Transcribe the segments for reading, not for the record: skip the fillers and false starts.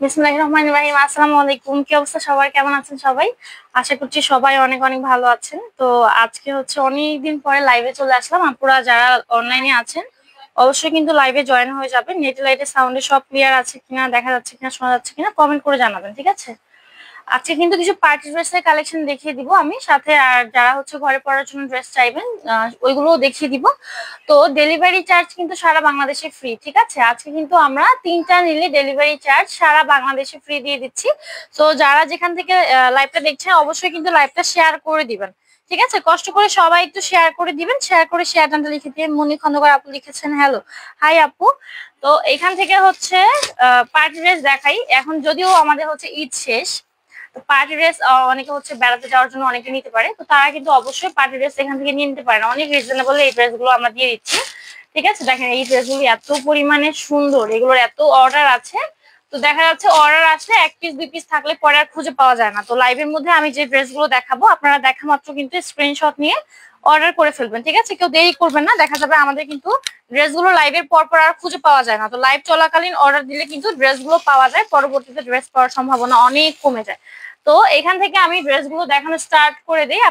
বিসমিল্লাহির রহমানির রহিম। আসসালামু আলাইকুম। কি অবস্থা সবার, কেমন আছেন সবাই? আশা করছি সবাই অনেক অনেক ভালো আছেন। তো আজকে হচ্ছে অনেকদিন পরে লাইভে চলে আসলাম। আপুরা যারা অনলাইনে আছেন অবশ্যই কিন্তু লাইভে জয়েন হয়ে যাবেন। নেট লাইটে সাউন্ডে সব ক্লিয়ার আছে কিনা, দেখা যাচ্ছে কিনা, শোনা যাচ্ছে কিনা কমেন্ট করে জানাবেন, ঠিক আছে? আজকে কিন্তু কিছু পার্টি ড্রেসের কালেকশন দেখিয়ে দিব আমি, সাথে আর যারা হচ্ছে ঘরে পরার জন্য ড্রেস চাইবেন ওইগুলোও দেখিয়ে দিব। তো ডেলিভারি চার্জ কিন্তু সারা বাংলাদেশে ফ্রি, ঠিক আছে? আজকে কিন্তু আমরা 3টা নিলে ডেলিভারি চার্জ সারা বাংলাদেশে ফ্রি দিয়ে দিচ্ছি। তো যারা যেখান থেকে লাইভটা দেখছেন অবশ্যই কিন্তু লাইভটা শেয়ার করে দিবেন, ঠিক আছে? কষ্ট করে সবাই একটু শেয়ার করে দিবেন। শেয়ার করে শেয়ার নামটা লিখে দিয়ে মনি খন্দকার আপু লিখেছেন হ্যালো, হাই আপু। তো এখান থেকে হচ্ছে পার্টি ড্রেস দেখাই। এখন যদিও আমাদের হচ্ছে ঈদ শেষ, পার্টি ড্রেস অনেকে হচ্ছে বেড়াতে যাওয়ার জন্য অনেকে নিতে পারে, তো তারা কিন্তু অবশ্যই পার্টি ড্রেস এখান থেকে নিয়ে নিতে পারে। অনেক রিজনেবল এই ড্রেস গুলো আমরা দিয়ে দিচ্ছি, ঠিক আছে? দেখেন এই ড্রেস গুলো এত পরিমাণে সুন্দর, এগুলোর এত অর্ডার আছে। তো দেখা যাচ্ছে অর্ডার আসলে 1 পিস 2 পিস থাকলে পরে আর খুঁজে পাওয়া যায় না। তো লাইভের মধ্যে আমি যে ড্রেস গুলো দেখাবো আপনারা দেখা মাত্র কিন্তু স্ক্রিনশট নিয়ে অর্ডার করে ফেলবেন, ঠিক আছে? কেউ দেরি করবেন না। দেখা যাবে আমাদের কিন্তু ড্রেসগুলো লাইভের পর পর আর খুঁজে পাওয়া যায় না। তো লাইভ চলাকালীন অর্ডার দিলে কিন্তু ড্রেসগুলো পাওয়া যায়, পরবর্তীতে ড্রেস পাওয়ার সম্ভাবনা অনেক কমে যায়। তো এখান থেকে আমি ড্রেসগুলো দেখানো স্টার্ট করে দিই।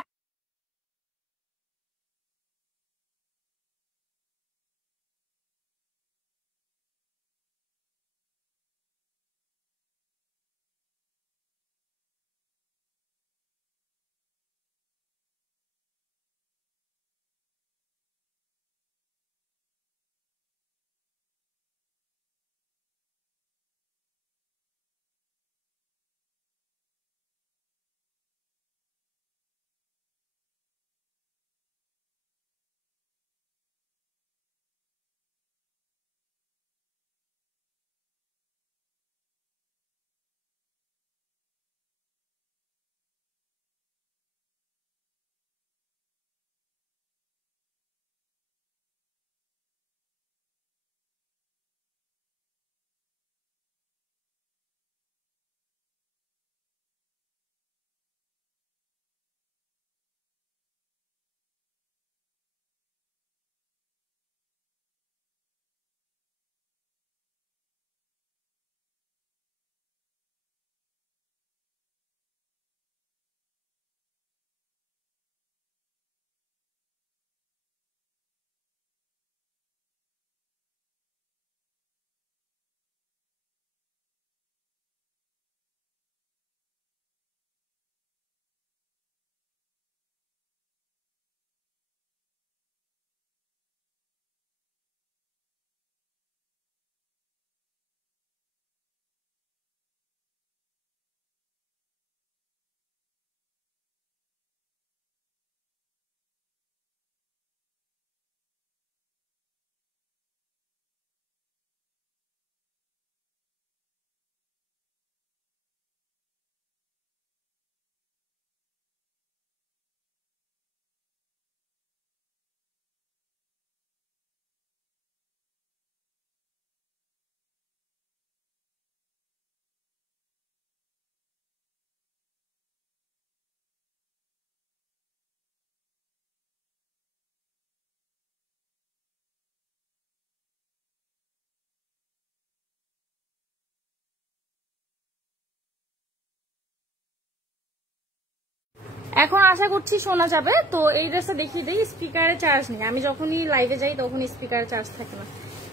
এখন আশা করছি শোনা যাবে। তো এই ড্রেসটা দেখিয়ে দিই, স্পিকারে চার্জ নেই। আমি যখনই লাইভে যাই তখনই স্পিকারে চার্জ থাকে না,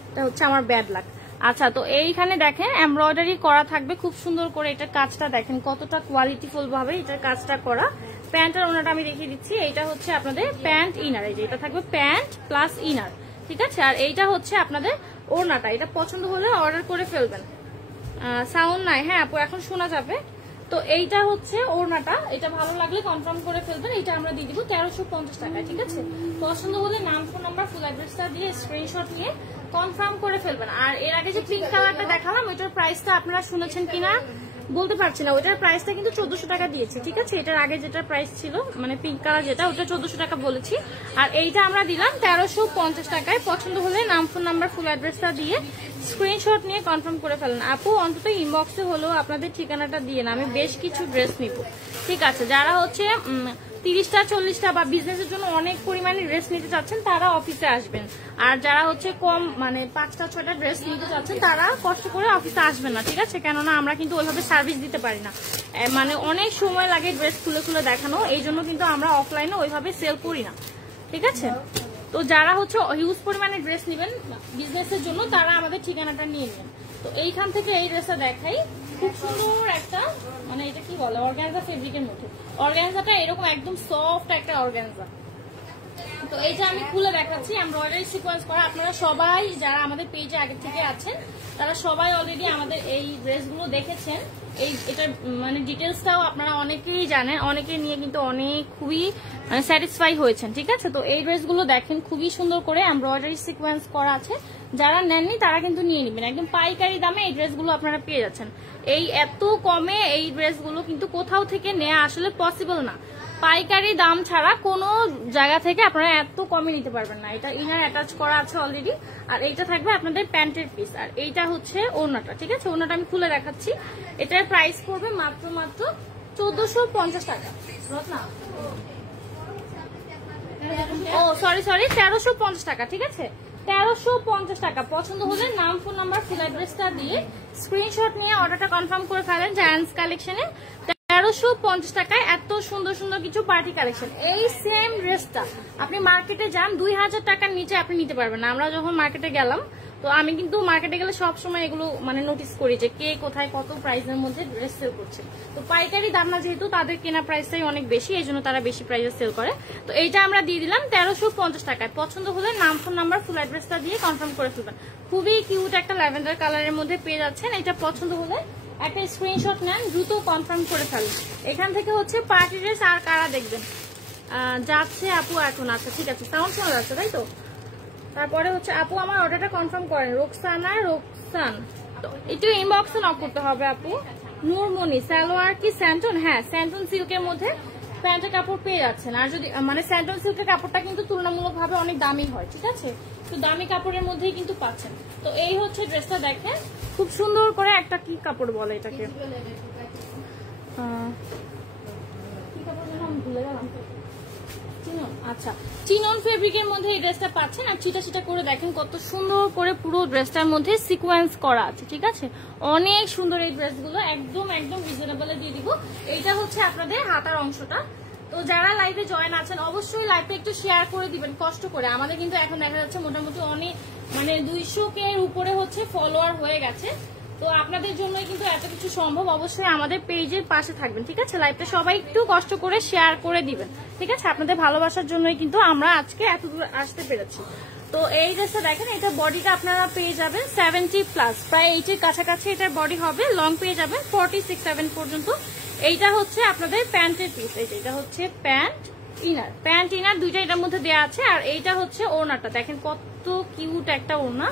এটা হচ্ছে আমার ব্যাড লাক। আচ্ছা, তো এইখানে দেখেন এমব্রয়ডারি করা থাকবে খুব সুন্দর করে। এটার কাজটা দেখেন কতটা কোয়ালিটিফুল ভাবে এটার কাজটা করা। প্যান্টের ওনাটা আমি দেখিয়ে দিচ্ছি। এইটা হচ্ছে আপনাদের প্যান্ট ইনার, এই যে এটা থাকবে প্যান্ট প্লাস ইনার, ঠিক আছে? আর এইটা হচ্ছে আপনাদের ওড়নাটা। এটা পছন্দ হলে অর্ডার করে ফেলবেন। সাউন্ড নাই, হ্যাঁ আপু এখন শোনা যাবে। তো এইটা হচ্ছে ওড়নাটা, এটা ভালো লাগলে কনফার্ম করে ফেলবেন। এটা আমরা দিয়ে দিব 1350 টাকায়, ঠিক আছে? পছন্দ হলে নাম, ফোন নাম্বার, ফুল অ্যাড্রেসটা দিয়ে স্ক্রিনশট নিয়ে কনফার্ম করে ফেলবেন। আর এর আগে যে পিঙ্ক কালারটা দেখালাম ওইটার প্রাইসটা আপনারা শুনেছেন কিনা বলতে পারছি না। ওইটার প্রাইসটা কিন্তু 1400 টাকা দিয়েছি, ঠিক আছে? এটার আগে যেটা প্রাইস ছিল মানে পিঙ্ক কালার যেটা, ওটা 1400 টাকা বলেছি। আর এইটা আমরা দিলাম 1350 টাকায়। পছন্দ হলে নাম, ফোন নাম্বার, ফুল অ্যাড্রেসটা দিয়ে স্ক্রিনশট নিয়ে কনফার্ম করে ফেলেন। আপু অন্তত ইনবক্সে হলেও আপনাদের ঠিকানাটা দিয়ে না, আমি বেশ কিছু ড্রেস নিব, ঠিক আছে? যারা হচ্ছে 30টা 40টা বা বিজনেসের জন্য অনেক পরিমাণে ড্রেস নিতে চাচ্ছেন তারা অফিসে আসবেন, আর যারা হচ্ছে কম মানে 5টা 6টা ড্রেস নিতে চাচ্ছেন তারা কষ্ট করে অফিসে আসবেন না, ঠিক আছে? কেননা আমরা কিন্তু ওইভাবে সার্ভিস দিতে পারি না, মানে অনেক সময় লাগে ড্রেস খুলে খুলে দেখানো, এই জন্য কিন্তু আমরা অফলাইনে ওইভাবে সেল করি না, ঠিক আছে? তো যারা হচ্ছে হিউজ পরিমাণে ড্রেস নেবেন বিজনেসের জন্য তারা আমাদের ঠিকানাটা নিয়ে নেবেন। তো এইখান থেকে এই ড্রেসটা দেখাই, খুব সুন্দর একটা মানে এটা কি বলে অর্গানজা ফেব্রিকের মধ্যে, অর্গানজাটা এরকম একদম সফট একটা অর্গানজা। তো এইটা আমি খুলে দেখাচ্ছি, এমব্রয়ডারি সিকোয়েন্স করা। আপনারা সবাই যারা আমাদের পেজে আগে থেকে আছেন তারা সবাই অলরেডি আমাদের এই ড্রেসগুলো দেখেছেন, এটার মানে ডিটেলসটাও আপনারা অনেকেই জানেন, অনেকে নিয়ে কিন্তু অনেক খুবই মানে স্যাটিসফাই হয়েছেন, ঠিক আছে? তো এই ড্রেসগুলো দেখেন খুবই সুন্দর করে এমব্রয়ডারি সিকোয়েন্স করা আছে, যারা নেননি তারা কিন্তু নিয়ে নেবেন, একদম পাইকারি দামে এই ড্রেসগুলো আপনারা পেয়ে যাচ্ছেন। এই এত কমে এই ড্রেসগুলো কিন্তু কোথাও থেকে নেওয়া আসলে পসিবল না, পাইকারি দাম ছাড়া কোনো জায়গা থেকে আপনারা এত কমে নিতে পারবেন না। এটা ইনার অ্যাটাচ করা আছে অলরেডি, আর এইটা থাকবে আপনাদের প্যান্টের পিস, আর এইটা হচ্ছে ওড়নাটা, ঠিক আছে? ওড়নাটা আমি খুলে দেখাচ্ছি, এটার প্রাইস পড়বে মাত্র 1450 টাকা। ও সরি 1350 টাকা, ঠিক আছে? 1350 টাকা। পছন্দ হলে নাম ফোন নাম্বার ফুল অ্যাড্রেসটা দিয়ে স্ক্রিনশট নিয়ে অর্ডারটা কনফার্ম করে ফেলেন জায়ান্টস কালেকশনে। 1350 টাকায় এত সুন্দর সুন্দর কিছু পার্টি কালেকশন। এই সেম ড্রেসটা আপনি মার্কেটে যান 2000 টাকার নিচে আপনি নিতে পারবেন না। আমরা যখন মার্কেটে গেলাম, তো আমি কিন্তু মার্কেটে গেলে সবসময় এগুলো মানে নোটিস করি যে কে কোথায় কত প্রাইসের মধ্যে ড্রেস সেল করছে। তো পাইকারি দাম না, যেহেতু তাদের কেনা প্রাইসটাই অনেক বেশি, এই জন্য তারা বেশি প্রাইসে সেল করে। তো এইটা আমরা দিয়ে দিলাম 1350 টাকায়। পছন্দ হলে নাম ফোন নাম্বার ফুল অ্যাড্রেসটা দিয়ে কনফার্ম করে ফেলবেন। খুবই কিউট একটা ল্যাভেন্ডার কালারের মধ্যে পেয়ে যাচ্ছেন। এটা পছন্দ হলে একটা স্ক্রিনশট নেন, দ্রুত কনফার্ম করে ফেলুন। এখান থেকে হচ্ছে পার্টি ড্রেস আর কারা দেখবেন যাচ্ছে আপু এখন? আচ্ছা ঠিক আছে, সাউন্ড শোনা যাচ্ছে তাই তো? তারপরে হচ্ছে আপু আমার অর্ডারটা কনফার্ম করেন, রোকসান। তো একটু ইনবক্সে নক করতে হবে আপু। নূরমণি সালোয়ার কি স্যান্টন? হ্যাঁ, স্যান্টন সিল্কের মধ্যে প্যান্টের কাপড় পেয়ে যাচ্ছেন। আর যদি মানে স্যান্টন সিল্কের কাপড়টা কিন্তু তুলনামূলকভাবে অনেক দামি হয়, ঠিক আছে? তো দামি কাপড়ের মধ্যেই কিন্তু পাচ্ছেন। তো এই হচ্ছে ড্রেসটা দেখেন, খুব সুন্দর করে একটা কি কাপড় বলে এটাকে, কি কাপড় যেন আমি ভুলে গেলাম। আচ্ছা, চিনন ফেব্রিকের মধ্যে এই ড্রেসটা পাচ্ছেন। আর চিটা করে দেখেন কত সুন্দর করে পুরো ড্রেসটার মধ্যে সিকোয়েন্স করা আছে, ঠিক আছে? অনেক সুন্দর এই ড্রেসগুলো, একদম রিজনেবলে দিয়ে দিব। এইটা হচ্ছে আপনাদের হাতার অংশটা। তো যারা লাইভে জয়েন আছেন অবশ্যই লাইভটা একটু শেয়ার করে দিবেন কষ্ট করে। আমাদের কিন্তু এখন দেখা যাচ্ছে মোটামুটি অনেক মানে 200 এর উপরে হচ্ছে ফলোয়ার হয়ে গেছে। তো আপনাদের জন্যই কিন্তু এত কিছু সম্ভব। অবশ্যই আমাদের পেজের পাশে থাকবেন, ঠিক আছে? লাইভটা সবাই একটু কষ্ট করে শেয়ার করে দিবেন, ঠিক আছে? আপনাদের ভালোবাসার জন্যই কিন্তু আমরা আজকে এত দূর আসতে পেরেছি। তো এই ড্রেসটা দেখেন, এটা বডিটা আপনারা পেয়ে যাবেন 70+, প্রায় 8 এর কাছাকাছি এটার বডি হবে। লং পেয়ে যাবেন 46-7 পর্যন্ত। এইটা হচ্ছে আপনাদের প্যান্টের পিস। এটা হচ্ছে প্যান্ট ইনার দুইটা এটার মধ্যে দেওয়া আছে। আর এইটা হচ্ছে ওড়নাটা, দেখেন কত কিউট একটা ওড়না,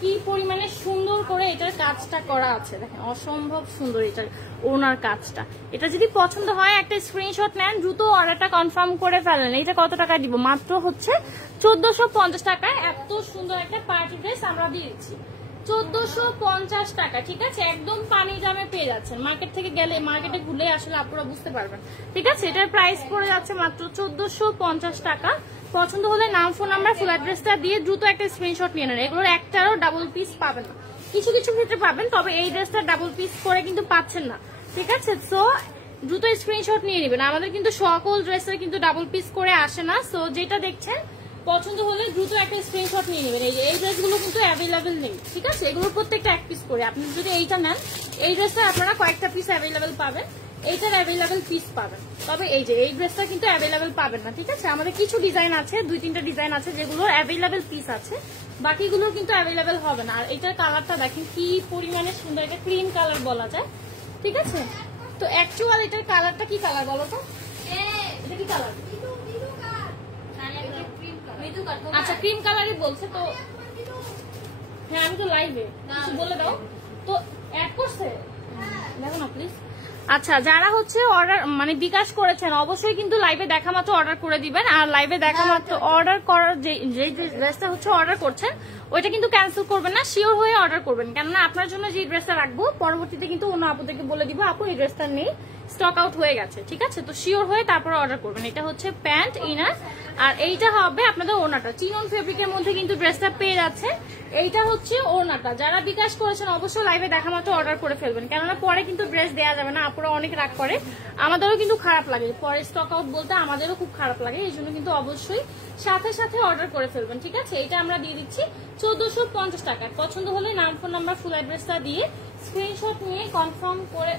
কি পরিমাণে সুন্দর করে এটার কাজটা করা আছে, দেখেন অসম্ভব সুন্দর এটার ওড়নার কাজটা। এটা যদি পছন্দ হয় একটা স্ক্রিনশট নেন, দ্রুত অর্ডারটা কনফার্ম করে ফেলেন। এইটা কত টাকা দিব? মাত্র হচ্ছে 1450 টাকায় এত সুন্দর একটা পার্টি ড্রেস আমরা দিয়ে দিচ্ছি। 1450 টাকা, ঠিক আছে? একদম পানি দামে পেয়ে যাচ্ছেন। মার্কেট থেকে গেলে, মার্কেটে ঘুরলে আসলে আপনারা বুঝতে পারবেন, ঠিক আছে? এটার প্রাইস পড়ে যাচ্ছে মাত্র 1450 টাকা। পছন্দ হলে নাম ফোন নাম্বার ফুল অ্যাড্রেসটা দিয়ে দ্রুত একটা স্ক্রিনশট নিয়ে নেন। এগুলোর একটারও ডাবল পিস পাবেন না, কিছু ক্ষেত্রে পাবেন, তবে এই ড্রেসটা ডাবল পিস করে কিন্তু পাচ্ছেন না, ঠিক আছে? সো দ্রুত স্ক্রিনশট নিয়ে নেবেন। আমাদের কিন্তু সকল ড্রেসের কিন্তু ডাবল পিস করে আসে না। সো যেটা দেখছেন পছন্দ হলে দ্রুত একটা স্ক্রিনশট নিয়ে নেবেন। এই ড্রেসগুলো কিন্তু অ্যাভেলেবেল নেই, ঠিক আছে? এগুলো প্রত্যেকটা এক পিস করে। আপনি যদি এইটা নেন, এই ড্রেসটা আপনারা কয়েকটা পিস অ্যাভেলেবেল পাবেন, এইটার অ্যাভেলেবেল পিস পাবেন। তবে এই ড্রেসটা কিন্তু অ্যাভেলেবেল পাবেন না, ঠিক আছে? আমাদের কিছু ডিজাইন আছে, 2-3টা ডিজাইন আছে যেগুলো অ্যাভেলেবেল পিস আছে, বাকিগুলো কিন্তু অ্যাভেলেবেল হবে না। আর এটার কালারটা দেখেন কি পরিমাণে সুন্দর, এটা ক্রিম কালার বলা যায়, ঠিক আছে? তো অ্যাকচুয়াল এটার কালারটা কি কালার বলো তো? এটা কি কালার? আচ্ছা, ক্রিম কালারই বলছে। তো হ্যাঁ, আমি তো লাইভে, কিছু বলে দাও তো। অ্যাড করছে দেখো না প্লিজ। আচ্ছা, যারা হচ্ছে অর্ডার মানে বিকাশ করেছেন অবশ্যই কিন্তু লাইভে দেখা মাত্র অর্ডার করে দিবেন। আর লাইভে দেখা মাত্র অর্ডার করার যে ড্রেসটা হচ্ছে অর্ডার করছেন ওইটা কিন্তু ক্যান্সেল করবেন না, শিওর হয়ে অর্ডার করবেন। কেননা আপনার জন্য যে ড্রেসটা রাখবো পরবর্তীতে কিন্তু অন্য আপুদেরকে বলে দিব আপু এই ড্রেসটা নেই, স্টক আউট হয়ে গেছে, ঠিক আছে? তো শিওর হয়ে তারপরে অর্ডার করবেন। এটা হচ্ছে প্যান্ট ইনার, আর এইটা হবে আপনাদের ওড়নাটা। চিনন ফেব্রিকের মধ্যে কিন্তু ড্রেসটা পেয়ে যাচ্ছে। এইটা হচ্ছে ওড়নাটা। যারা বিকাশ করেছেন অবশ্যই লাইভে দেখা মাত্র অর্ডার করে ফেলবেন, কেননা পরে কিন্তু ড্রেস দেওয়া যাবে না। আপুরা অনেক রাগ করে, আমাদেরও কিন্তু খারাপ লাগে, পরে স্টক আউট বলতে আমাদেরও খুব খারাপ লাগে। এই জন্য কিন্তু অবশ্যই সাথে সাথে অর্ডার করে ফেলবেন, ঠিক আছে? এটা আমরা দিয়ে দিচ্ছি 1450 টাকা। পছন্দ হলে নাম, ফোন নাম্বার, ফুল অ্যাড্রেসটা দিয়ে স্ক্রিনশট নিয়ে কনফার্ম করে।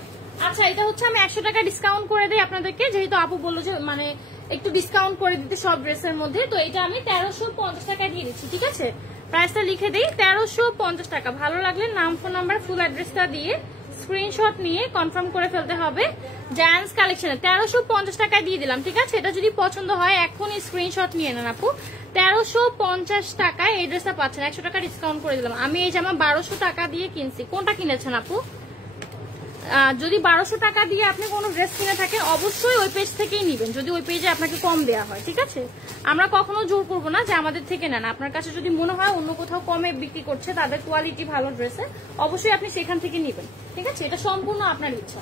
আচ্ছা, এটা হচ্ছে আমি 100 টাকা ডিসকাউন্ট করে দিই আপনাদেরকে, যেহেতু আপু বললো যে মানে একটু ডিসকাউন্ট করে দিতে সব ড্রেসের মধ্যে। তো এটা আমি 1350 টাকা দিয়ে দিচ্ছি, ঠিক আছে? প্রাইসটা লিখে দিই 1350 টাকা। ভালো লাগলে নাম, ফোন নাম্বার, ফুল অ্যাড্রেসটা দিয়ে স্ক্রিনশট নিয়ে কনফার্ম করে ফেলতে হবে। জেন্টস কালেকশনে 1350 টাকায় দিয়ে দিলাম, ঠিক আছে? এটা যদি পছন্দ হয় এখনই স্ক্রিনশট নিয়ে নেন আপু। 1350 টাকায় এই ড্রেসটা পাচ্ছেন, 100 টাকা ডিসকাউন্ট করে দিলাম। আমি এই জামা 1200 টাকা দিয়ে কিনছি। কোনটা কিনেছেন আপু? যদি 1200 টাকা দিয়ে আপনি কোনো ড্রেস কিনে থাকেন অবশ্যই ওই পেজ থেকেই নিবেন, যদি ওই পেজে আপনাকে কম দেওয়া হয়, ঠিক আছে? আমরা কখনো জোর করবো না যে আমাদের থেকে নেন। আপনার কাছে যদি মনে হয় অন্য কোথাও কমে বিক্রি করছে, তাদের কোয়ালিটি ভালো ড্রেসের, অবশ্যই আপনি সেখান থেকে নিবেন, ঠিক আছে? এটা সম্পূর্ণ আপনার ইচ্ছা।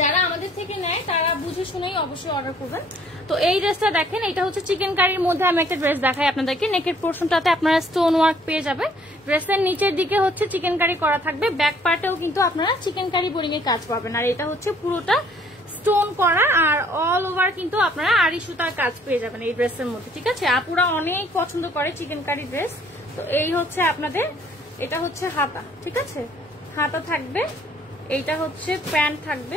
যারা আমাদের থেকে নেয় তারা বুঝে শুনেই অবশ্যই অর্ডার করবেন। তো এই ড্রেসটা দেখেন, এটা হচ্ছে চিকেন কারির মধ্যে আমি একটা ড্রেস দেখাই আপনাদেরকে। নেকের পোর্শনটাতে আপনারা স্টোন ওয়ার্ক পেয়ে যাবেন। ড্রেসের নিচের দিকে হচ্ছে চিকেন কারি করা থাকবে, ব্যাক পার্টেও কিন্তু আপনারা চিকেন কারি বোরিং এর কাজ পাবেন। আর এটা হচ্ছে পুরোটা স্টোন করা, আর অল ওভার কিন্তু আপনারা আড়ি সুতার কাজ পেয়ে যাবেন এই ড্রেসের মধ্যে, ঠিক আছে? আপুরা অনেক পছন্দ করে চিকেন কারি ড্রেস। তো এই হচ্ছে আপনাদের, এটা হচ্ছে হাতা, ঠিক আছে? হাতা থাকবে। এইটা হচ্ছে প্যান্ট থাকবে,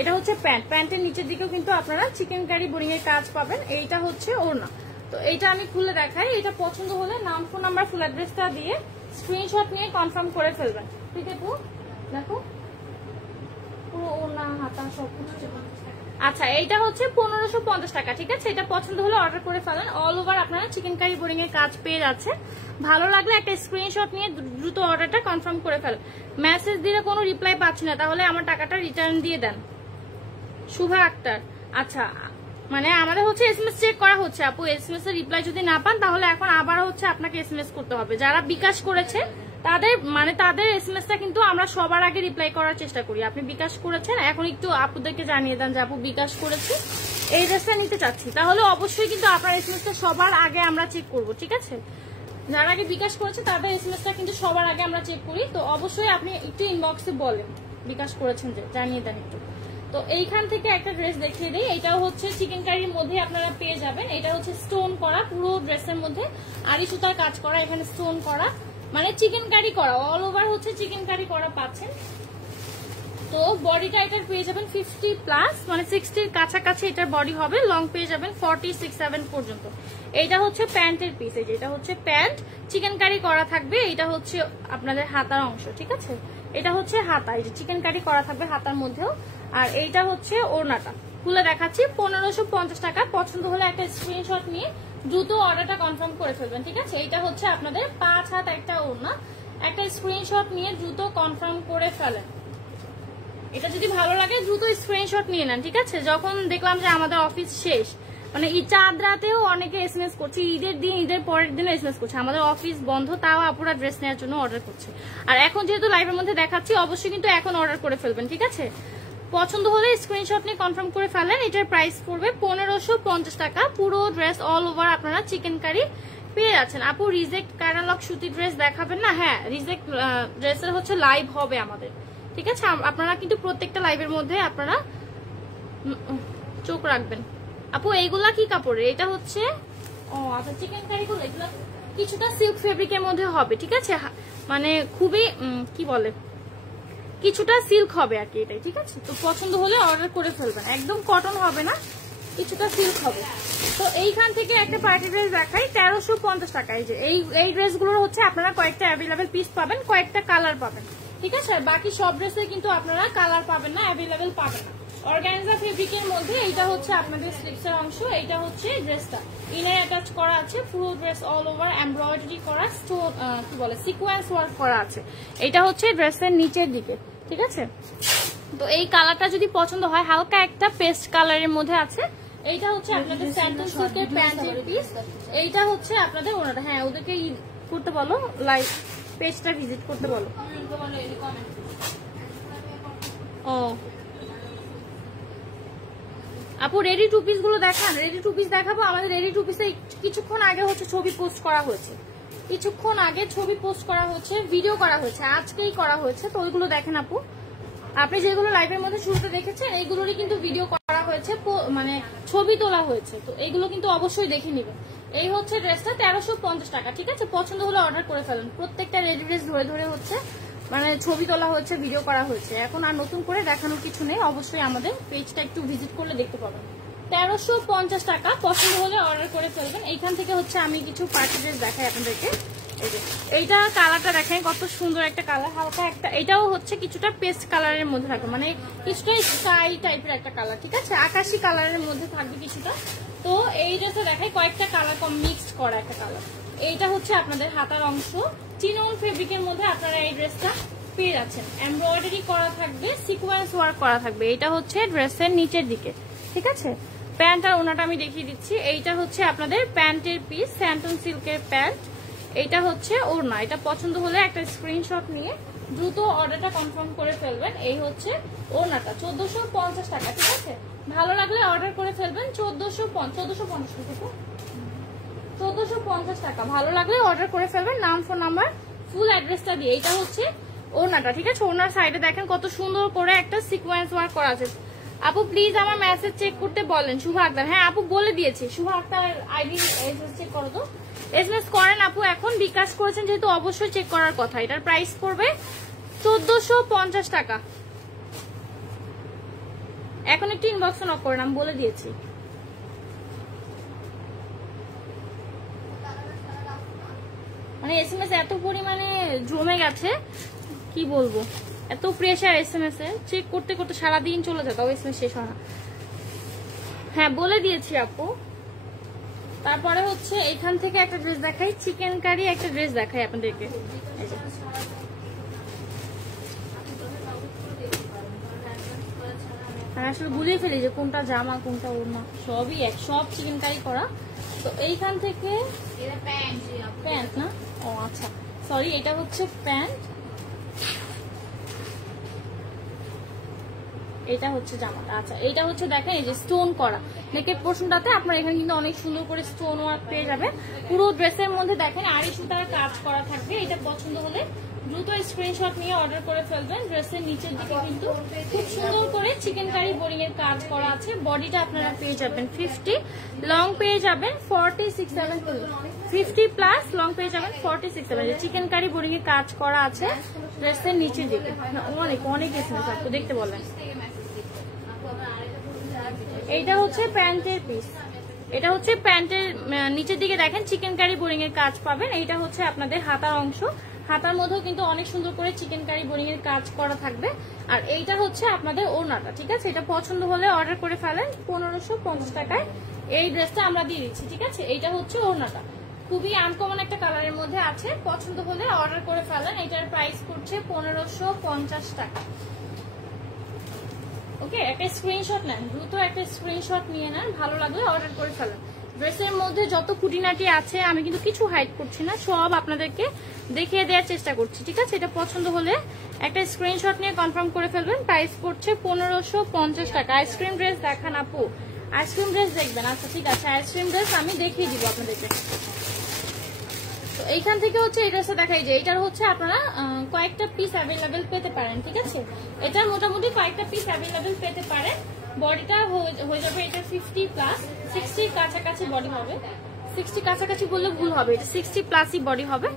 এটা হচ্ছে প্যান্ট। প্যান্টের নিচের দিকেও কিন্তু আপনারা চিকেন কারি বোরিং এর কাজ পাবেন। এইটা হচ্ছে ওড়না। তো এইটা আমি খুলে দেখাই। এটা পছন্দ হলে নাম, ফোন নাম্বার, ফুল অ্যাড্রেসটা দিয়ে স্ক্রিনশট নিয়ে কনফার্ম করে ফেলবেন। ঠিক আছে, দেখো পুরো ওড়না, হাতা সবকিছু। আচ্ছা, এইটা হচ্ছে 1550 টাকা, ঠিক আছে? এটা পছন্দ হলে অর্ডার করে ফেলেন। অল ওভার আপনারা চিকেন কারি বোরিং এর কাজ পেয়ে যাচ্ছে। ভালো লাগলে একটা স্ক্রিনশট নিয়ে দ্রুত অর্ডারটা কনফার্ম করে ফেলেন। মেসেজ দিলে কোনো রিপ্লাই পাচ্ছি না, তাহলে আমার টাকাটা রিটার্ন দিয়ে দেন। শুভা আক্তার, আচ্ছা মানে আমাদের হচ্ছে এসএমএস চেক করা হচ্ছে আপু। এসএমএস এর রিপ্লাই যদি না পান তাহলে এখন আবার হচ্ছে আপনাকে এসএমএস করতে হবে। যারা বিকাশ করেছে তাদের মানে তাদের এসএমএসটা কিন্তু আমরা সবার আগে রিপ্লাই করার চেষ্টা করি। আপনি বিকাশ করেছেন, এখন একটু আপুদেরকে জানিয়ে দেন যে আপু বিকাশ করেছি, এই ড্রেসটা নিতে চাচ্ছি, তাহলে অবশ্যই কিন্তু আপনার এসএমএসটা সবার আগে আমরা চেক করব, ঠিক আছে? যারা আগে বিকাশ করেছে তাদের এসএমএসটা কিন্তু সবার আগে আমরা চেক করি। তো অবশ্যই আপনি একটু ইনবক্সে বলেন বিকাশ করেছেন, যে জানিয়ে দেন একটু। তো এইখান থেকে একটা ড্রেস দেখিয়ে দিই। এটাও হচ্ছে চিকেন কারির মধ্যে আপনারা পেয়ে যাবেন। এটা হচ্ছে স্টোন করা পুরো ড্রেসের মধ্যে, আড়ি সুতার কাজ করা, এখানে স্টোন করা, মানে চিকেন কারি করা, অল ওভার হচ্ছে চিকেন কারি করা পাচ্ছেন। তো বডিটা এটার পেয়ে যাবেন 50+, মানে 60-র কাছাকাছি এটার বডি হবে। লং পেয়ে যাবেন 46-47 পর্যন্ত। এইটা হচ্ছে প্যান্টের পিস, এই যে এটা হচ্ছে প্যান্ট, চিকেন কারি করা থাকবে। এটা হচ্ছে আপনাদের হাতার অংশ, ঠিক আছে? এটা হচ্ছে হাতা, এই যে চিকেন কারি করা থাকবে হাতার মধ্যেও। আর এইটা হচ্ছে ওড়নাটা, খুলে দেখাচ্ছি 1550 টাকা। পছন্দ হলে একটা স্ক্রিনশট নিয়ে দ্রুত অর্ডারটা কনফার্ম করে ফেলবেন, ঠিক আছে? এইটা হচ্ছে আপনাদের 5 হাত একটা ওড়না। একটা স্ক্রিনশট নিয়ে দ্রুত কনফার্ম করে ফেলেন। এটা যদি ভালো লাগে দ্রুত স্ক্রিনশট নিয়ে নেন, ঠিক আছে? যখন দেখলাম যে আমাদের অফিস শেষ, মানে এই চাঁদ রাতেও অনেকে এসএমএস করছে, ঈদের দিন, ঈদের পরের দিনও এসএমএস করছে, আমাদের অফিস বন্ধ, তাও আপুরা ড্রেস নেওয়ার জন্য অর্ডার করছে। আর এখন যেহেতু লাইভের মধ্যে দেখাচ্ছি অবশ্যই কিন্তু এখন অর্ডার করে ফেলবেন, ঠিক আছে? পছন্দ হলে স্ক্রিনশট নিয়ে কনফার্ম করে ফেলেন। এটার প্রাইস পড়বে 1550 টাকা। পুরো ড্রেস অল ওভার আপনারা চিকেন কারি পেয়ে যাচ্ছেন। আপু রিজেক্ট ক্যাটালগ সুতি ড্রেস দেখাবেন না? হ্যাঁ, রিজেক্ট ড্রেসের হচ্ছে লাইভ হবে আমাদের, ঠিক আছে? আপনারা কিন্তু প্রত্যেকটা লাইভের মধ্যে আপনারা চোখ রাখবেন। আপু এইগুলা কি কাপড়ের? এটা হচ্ছে ও আচ্ছা, চিকেন কারিগুলো এগুলো কিছুটা সিল্ক ফেব্রিকের মধ্যে হবে, ঠিক আছে? মানে খুবই কি বলে, কিছুটা সিল্ক হবে আর কি এটাই, ঠিক আছে? তো পছন্দ হলে অর্ডার করে ফেলবেন। একদম কটন হবে না, কিছুটা সিল্ক হবে। তো এইখান থেকে একটা পার্টি ড্রেস দেখাই 1350 টাকা। এই যে এই ড্রেসগুলোর হচ্ছে আপনারা কয়েকটা অ্যাভেলেবেল পিস পাবেন, কয়েকটা কালার পাবেন, ঠিক আছে? আর বাকি সব ড্রেসে কিন্তু আপনারা কালার পাবেন না, অ্যাভেলেবেল পাবেন না। অর্গানজা ফেব্রিকের মধ্যে এইটা হচ্ছে আপনাদের স্লিপসের অংশ। এইটা হচ্ছে ড্রেসটা ইনার অ্যাটাচ করা আছে। পুরো ড্রেস অল ওভার এমব্রয়ডারি করা, স্টোন কি বলে সিকোয়েন্স ওয়ার্ক করা আছে। এটা হচ্ছে ড্রেসের নিচের দিকে, ঠিক আছে। তো এই কালারটা যদি পছন্দ হয়, হালকা একটা পেস্ট কালারের মধ্যে আছে। এইটা হচ্ছে আপনাদের স্যান্টন সিল্কের প্যান্টের পিস, এইটা হচ্ছে আপনাদের ওনাটা। হ্যাঁ, ওদেরকে করতে বলো, লাইভ পেজটা ভিজিট করতে বলো। ও আপু রেডি টু পিস গুলো দেখান। রেডি টু পিস দেখাবো। আমাদের রেডি টু পিসে কিছুক্ষণ আগে হচ্ছে ছবি পোস্ট করা হয়েছে, কিছুক্ষণ আগে ছবি পোস্ট করা হচ্ছে, ভিডিও করা হয়েছে, আজকেই করা হয়েছে। তো ওইগুলো দেখেন আপু। আপনি যেগুলো লাইভের মধ্যে শুরুতে দেখেছেন এইগুলোরই কিন্তু ভিডিও করা হয়েছে, মানে ছবি তোলা হয়েছে। তো এইগুলো কিন্তু অবশ্যই দেখে নেবেন। এই হচ্ছে ড্রেসটা 1350 টাকা, ঠিক আছে। পছন্দ হলে অর্ডার করে ফেলেন। প্রত্যেকটা রেডি ড্রেস ধরে ধরে হচ্ছে মানে ছবি তোলা হয়েছে, ভিডিও করা হয়েছে। এখন আর নতুন করে দেখানোর কিছু নেই, অবশ্যই আমাদের পেজটা একটু ভিজিট করলে দেখতে পাবেন। 1350 টাকা, পছন্দ হলে অর্ডার করে ফেলবেন। এইখান থেকে হচ্ছে আমি কিছু পার্টি ড্রেস দেখাই আপনাদেরকে। এইটা কালারটা দেখেন কত সুন্দর একটা কালার, হালকা একটা, এটাও হচ্ছে কিছুটা পেস্ট কালারের মধ্যে থাকবে, মানে কিছুটা স্কাই টাইপের একটা কালার, ঠিক আছে। আকাশি কালারের মধ্যে থাকবে কিছুটা। তো এই ড্রেসটা দেখাই কয়েকটা কালার কম মিক্সড করা একটা কালার। এইটা হচ্ছে আপনাদের হাতার অংশ, চিনন ফেব্রিকের মধ্যে আপনারা এই ড্রেসটা পেয়ে যাচ্ছেন। এমব্রয়ডারি করা থাকবে, সিকোয়েন্স ওয়ার্ক করা থাকবে। এটা হচ্ছে ড্রেসের নিচের দিকে, ঠিক আছে। প্যান্ট আর ওনাটা আমি দেখিয়ে দিচ্ছি। এইটা হচ্ছে আপনাদের প্যান্টের পিস, স্যান্টন সিল্কের প্যান্ট। এইটা হচ্ছে ওড়না। এটা পছন্দ হলে একটা স্ক্রিনশট নিয়ে দ্রুত অর্ডারটা কনফার্ম করে ফেলবেন। এই হচ্ছে ওড়নাটা, 1450 টাকা, ঠিক আছে। ভালো লাগলে অর্ডার করে ফেলবেন। 1450 টাকা, ভালো লাগলে অর্ডার করে ফেলবেন। নাম, ফোন নাম্বার, ফুল অ্যাড্রেসটা দিয়ে। এটা হচ্ছে ওড়নাটা, ঠিক আছে। ওড়নার সাইডে দেখেন কত সুন্দর করে একটা সিকোয়েন্স ওয়ার্ক করা আছে। আপু প্লিজ আমার মেসেজ চেক করতে বলেন। শুভা আক্তার, হ্যাঁ আপু বলে দিয়েছি। শুভা আক্তার আইডি চেক করো তো, এসএমএস করেন আপু। এখন বিকাশ করেছেন যেহেতু অবশ্যই চেক করার কথা। এটার প্রাইস পড়বে 1450 টাকা। এখন একটু ইনবক্সে নক করেন, আমি বলে দিয়েছি। মানে এসএমএস এত পরিমাণে জমে গেছে কি বলবো, এত প্রেশার এসএমএস এ, চেক করতে করতে সারাদিন চলে যায়, তাও এসএমএস শেষ হয় না। হ্যাঁ বলে দিয়েছি আপু। তারপরে হচ্ছে এখান থেকে একটা ড্রেস দেখাই, চিকেন কারি একটা ড্রেস দেখাই আপনাদেরকে। আমি আসলে গুলিয়ে ফেলি যে কোনটা জামা কোনটা ওড়না, সবই এক, সব চিকেন কারি করা। তো এইখান থেকে প্যান্ট না, ও আচ্ছা সরি, এটা হচ্ছে প্যান্ট, এটা হচ্ছে জামাটা। আচ্ছা এটা হচ্ছে দেখেন এই যে স্টোন করা নেকের পোর্শনটাতে আপনার এখানে কিন্তু অনেক সুন্দর করে স্টোন ওয়ার্ক পেয়ে যাবেন। পুরো ড্রেসের মধ্যে দেখেন আড়ি সুতার কাজ করা থাকবে। এটা পছন্দ হলে দ্রুত স্ক্রিনশট নিয়ে অর্ডার করে ফেলবেন। ড্রেসের নিচের দিকে কিন্তু খুব সুন্দর করে চিকেন কারি বোরিং এর কাজ করা আছে। বডিটা আপনারা পেয়ে যাবেন 50, লং পেয়ে যাবেন 46, 50 প্লাস লং পেয়ে যাবেন 46। চিকেন কারি বোরিং এর কাজ করা আছে ড্রেসের নিচের দিকে। অনেক অনেক এসেছে আপনি দেখতে বলেন। এইটা হচ্ছে প্যান্টের পিস, এটা হচ্ছে প্যান্টের নিচের দিকে দেখেন চিকেন কারি বোরিং এর কাজ পাবেন। এইটা হচ্ছে আপনাদের হাতার অংশ, হাতার মধ্যেও কিন্তু অনেক সুন্দর করে চিকেন কারি বোরিং এর কাজ করা থাকবে। আর এইটা হচ্ছে আপনাদের ওড়নাটা, ঠিক আছে। এটা পছন্দ হলে অর্ডার করে ফেলেন। 1550 টাকায় এই ড্রেসটা আমরা দিয়ে দিচ্ছি, ঠিক আছে। এইটা হচ্ছে ওড়নাটা, খুবই আনকমন একটা কালারের মধ্যে আছে। পছন্দ হলে অর্ডার করে ফেলেন। এটার প্রাইস করছে 1550 টাকা। ওকে, একটা স্ক্রিনশট নেন, দ্রুত একটা স্ক্রিনশট নিয়ে নেন, ভালো লাগলে অর্ডার করে ফেলেন। ড্রেসের মধ্যে যত খুঁটিনাটি আছে আমি কিন্তু কিছু হাইড করছি না, সব আপনাদেরকে দেখিয়ে দেওয়ার চেষ্টা করছি, ঠিক আছে। এটা পছন্দ হলে একটা স্ক্রিনশট নিয়ে কনফার্ম করে ফেলবেন। প্রাইস পড়ছে 1550 টাকা। আইসক্রিম ড্রেস দেখান আপু, আইসক্রিম ড্রেস দেখবেন? আচ্ছা ঠিক আছে, আইসক্রিম ড্রেস আমি দেখিয়ে দিব আপনাদেরকে। তো এইখান থেকে হচ্ছে এই ড্রেসটা দেখাই যে এটার হচ্ছে আপনারা কয়েকটা পিস অ্যাভেলেবেল পেতে পারেন, ঠিক আছে। এটার মোটামুটি কয়েকটা পিস অ্যাভেলেবেল পেতে পারেন। বডিটা হয়ে যাবে এটা 50 প্লাস, 60 কাছাকাছি বডি হবে। 60 কাছাকাছি বললে ভুল হবে, এটা 60 প্লাসই বডি হবে।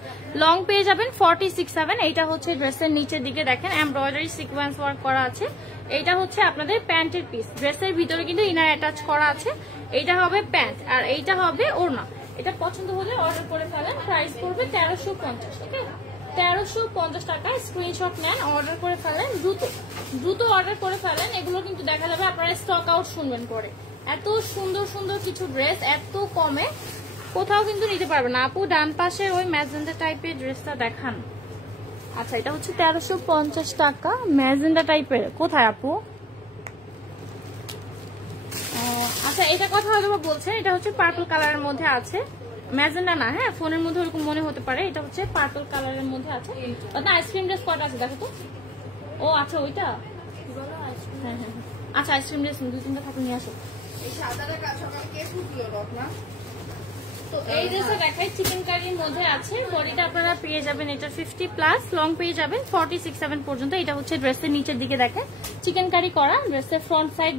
লং পেয়ে যাবেন 46। এইটা হচ্ছে ড্রেসের নিচের দিকে দেখেন এমব্রয়ডারি সিকোয়েন্স ওয়ার্ক করা আছে। এইটা হচ্ছে আপনাদের প্যান্টের পিস, ড্রেসের ভিতরে কিন্তু ইনার অ্যাটাচ করা আছে। এইটা হবে প্যান্ট আর এইটা হবে ওড়না। এটা পছন্দ হলে অর্ডার করে ফেলেন। প্রাইস পড়বে 1350, ঠিক আছে। 1350 টাকা। স্ক্রিনশট নেন, অর্ডার করে ফেলেন, দ্রুত অর্ডার করে ফেলেন। এগুলো কিন্তু দেখা যাবে আপনারা স্টক আউট শুনবেন পরে। এত সুন্দর সুন্দর কিছু ড্রেস এত কমে কোথাও কিন্তু নিতে পারবেন না। আপু ডান পাশের ওই ম্যাজেন্ডা টাইপের ড্রেসটা দেখান। আচ্ছা এটা হচ্ছে 1350 টাকা, ম্যাজেন্ডা টাইপের। কোথায় আপু? আচ্ছা এটা কথা হয়তো বলছেন, এটা হচ্ছে পার্পল কালারের মধ্যে আছে, ম্যাজেন্ডা না। হ্যাঁ ফোনের মধ্যে ওরকম মনে হতে পারে, এটা হচ্ছে পার্পল কালারের মধ্যে আছে। না আইসক্রিম ড্রেস কটা আছে দেখো তো। ও আচ্ছা ওইটা, হ্যাঁ হ্যাঁ আচ্ছা আইসক্রিম ড্রেস 2-3টা থাকলে নিয়ে আসো। তো এই ড্রেসটা দেখাই, চিকেন কারির মধ্যে আছে। বডিটা আপনারা পেয়ে যাবেন এটা 50+, লং পেয়ে যাবেন 46-7 পর্যন্ত। এটা হচ্ছে ড্রেসের নিচের দিকে দেখেন চিকেন কারি করা। ড্রেসের ফ্রন্ট সাইড